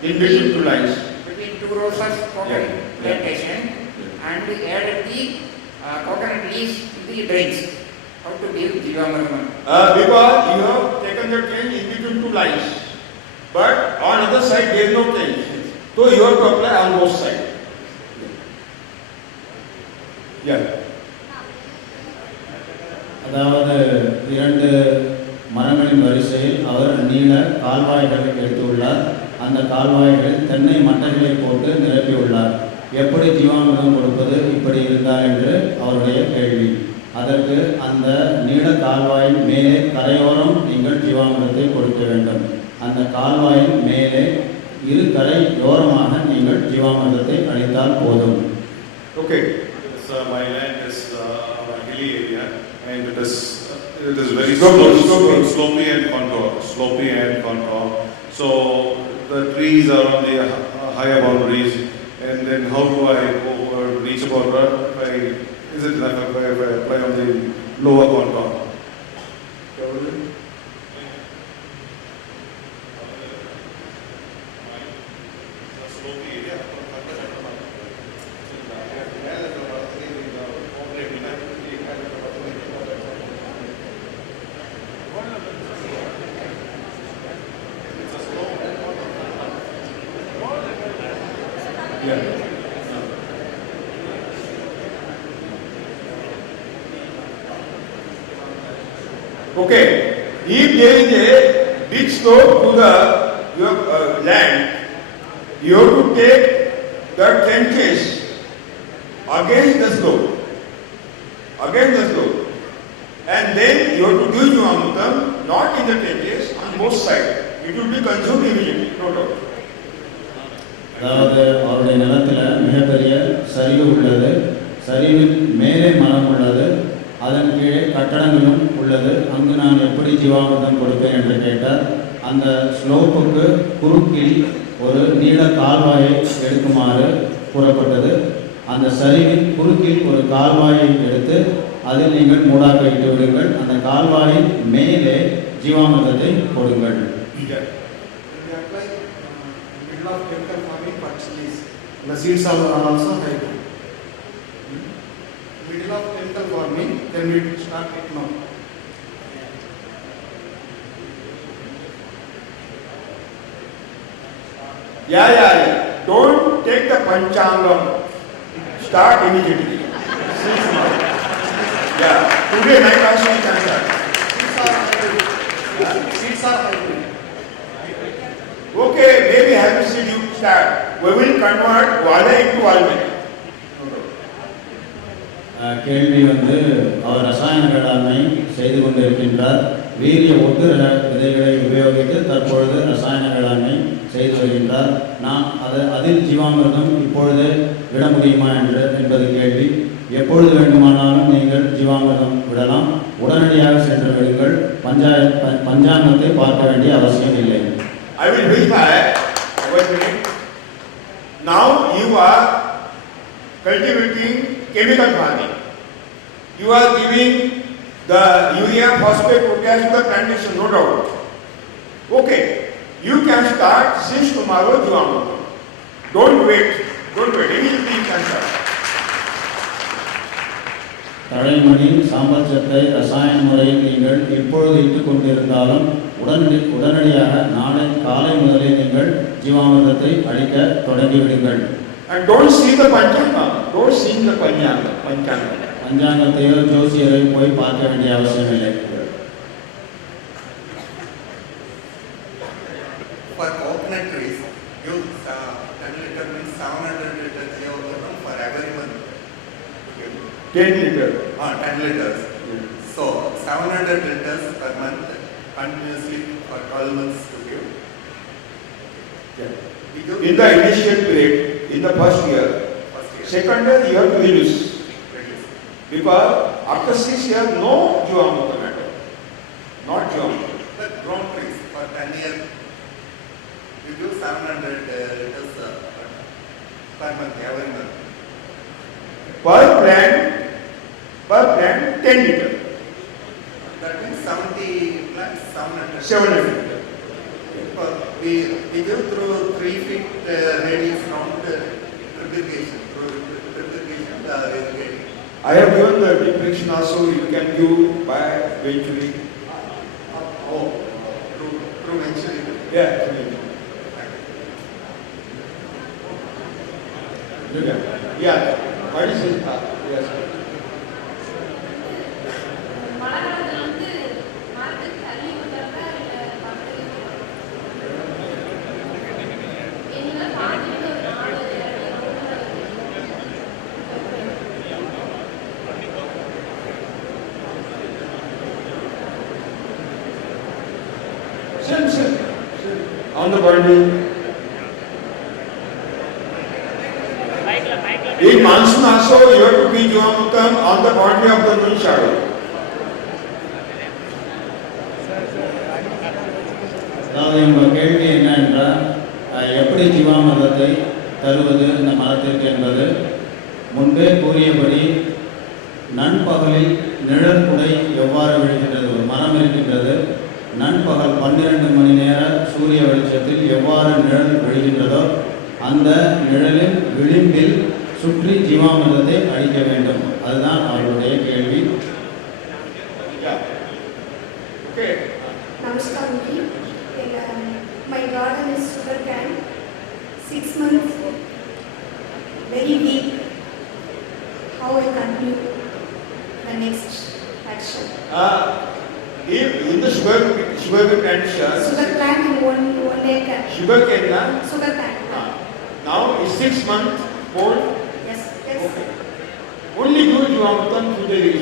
In between two lines. between 2 rows of coconut plantation and added the coconut leaves to the drains. How to give Jivamrutam? Because you have taken the train in between two lines, but on other side there is no train, so you have to apply on both sides. Yeah. அதாவது 2 மரங்களின் வரிசையில் அவர் நீள கால்வாய்களை எடுத்துள்ளார். அந்த கால்வாய்களில் தென்னை மட்டைகளை போட்டு நிரப்பியுள்ளார். எப்படி ஜீவாமிர்தம் கொடுப்பது இப்படி இருந்தால் என்று அவருடைய கேள்வி. அதற்கு அந்த நீள கால்வாயின் மேலே கரையோரம் my land is a hilly area, and it is very Slopey. slopey and contour. So the trees are on the higher boundaries, and then how do I reach a border? Is it enough if I apply on the lower contour? Yeah. Okay, if there is a big slope to the your land, you have to take the trenches against the slope, and then you have to do Jivamrutam not in the trenches, on both sides. It will be consumed immediately, no doubt. அதாவது அவருடைய நிலத்தில் மிகப்பெரிய சரிவு உள்ளது, சரிவின் மேலே மரம் உள்ளது, அதன் கீழே கட்டடங்களும் உள்ளது. அங்கு நான் எப்படி ஜீவாமிர்தம் கொடுப்பேன் என்று கேட்டார். அந்த ஸ்லோப்புக்கு குறுக்கில் ஒரு நீள கால்வாயை எடுக்குமாறு கூறப்பட்டது. அந்த சரிவின் குறுக்கில் ஒரு கால்வாயை எடுத்து அதில் நீங்கள் மூடாக்க இட்டு விடுங்கள். அந்த கால்வாயின் மேலே ஜீவாமிர்தத்தை கொடுங்கள். Middle of chemical farming for chilies. The seeds are also hybrid. Middle of chemical farming, then we start it now. Yeah. Don't take the panchangam. Start immediately. Yeah. Today night also you can start. Seeds are hybrid. Okay, maybe have you seen you start. We will convert Vada into Valmiki. கேள்வி அவர் ரசாயன வேளாண்மை செய்து கொண்டிருக்கின்றார். வீரிய ஒட்டு விதைகளை உபயோகித்து தற்பொழுது ரசாயன வேளாண்மை செய்து வருகின்றார். நாம் அதில் ஜீவாமிர்தம் இப்பொழுது விட முடியுமா என்பது கேள்வி. எப்பொழுது வேண்டுமானாலும் நீங்கள் ஜீவாமிர்தம் விடலாம். உடனடியாக சென்று விடுங்கள். பஞ்சாங்கத்தை பார்க்க வேண்டிய அவசியம் இல்லை. I will verify. Wait a minute. Now you are cultivating chemical farming. You are giving the urea, phosphate, potash to the plantation, no doubt. Okay, you can start since tomorrow, Jivamrutam. Don't wait. Immediately you can start. தழைமணி சாம்பல் சத்தை ரசாயன முறையில் நீங்கள் இப்பொழுது இட்டுக் கொண்டிருந்தாலும் உடனடியாக நாளை காலை முதலே நீங்கள் ஜீவாமிர்தத்தை அளிக்க தொடங்கிவிடுங்கள். And don't see the panchanga. பஞ்சாங்கத்தையோ ஜோசியரை போய் பார்க்க வேண்டிய அவசியம் இல்லை. For coconut trees, use 10 liter means 700 liters for every month. 10 liter. 10 liters. So 700 liters per month continuously for 12 months to give. In the initial period, in the first year, second year you have to reduce. Because after 6 years, no Jivamrutam at all. Not Jivamrutam. But grown trees for 10 years, you give 700 liters per month, every month. Per plant 10 liter. That means 70 plants, 700. 700 liter. We give through 3 feet radius round drip irrigation, the irrigating. I have given the depiction also, you can do by venturing. Through venturing. Yeah. Yeah. What is it? Yes. Same. On the body. In monsoon also, you have to be point of the moon shadow. அதாவது உங்கள் கேள்வி என்ன என்றால் எப்படி ஜீவாமிர்தத்தை தருவது இந்த மரத்திற்கு என்பது முன்பே கூறியபடி நண்பகலில் நிழல் குடை எவ்வாறு விழுகின்றது, ஒரு மரம் இருக்கின்றது, நண்பகல் 12 மணி நேர சூரிய வெளிச்சத்தில் எவ்வாறு நிழல் விழுகின்றதோ அந்த நிழலின் விளிம்பில் சுற்றி ஜீவாமிர்தத்தை அளிக்க வேண்டும். அதுதான் அவர்களுடைய கேள்வி. Yeah. Okay. Namaskar, Mukhi. My garden is sugarcane. 6 months, very weak. How I continue the next action? If in the sugar condition, Sugar plant in one acre. sugar cane, na? Sugar plant. Now is 6 months old. Yes, yes. Okay. Only good Jivamritam 2 days.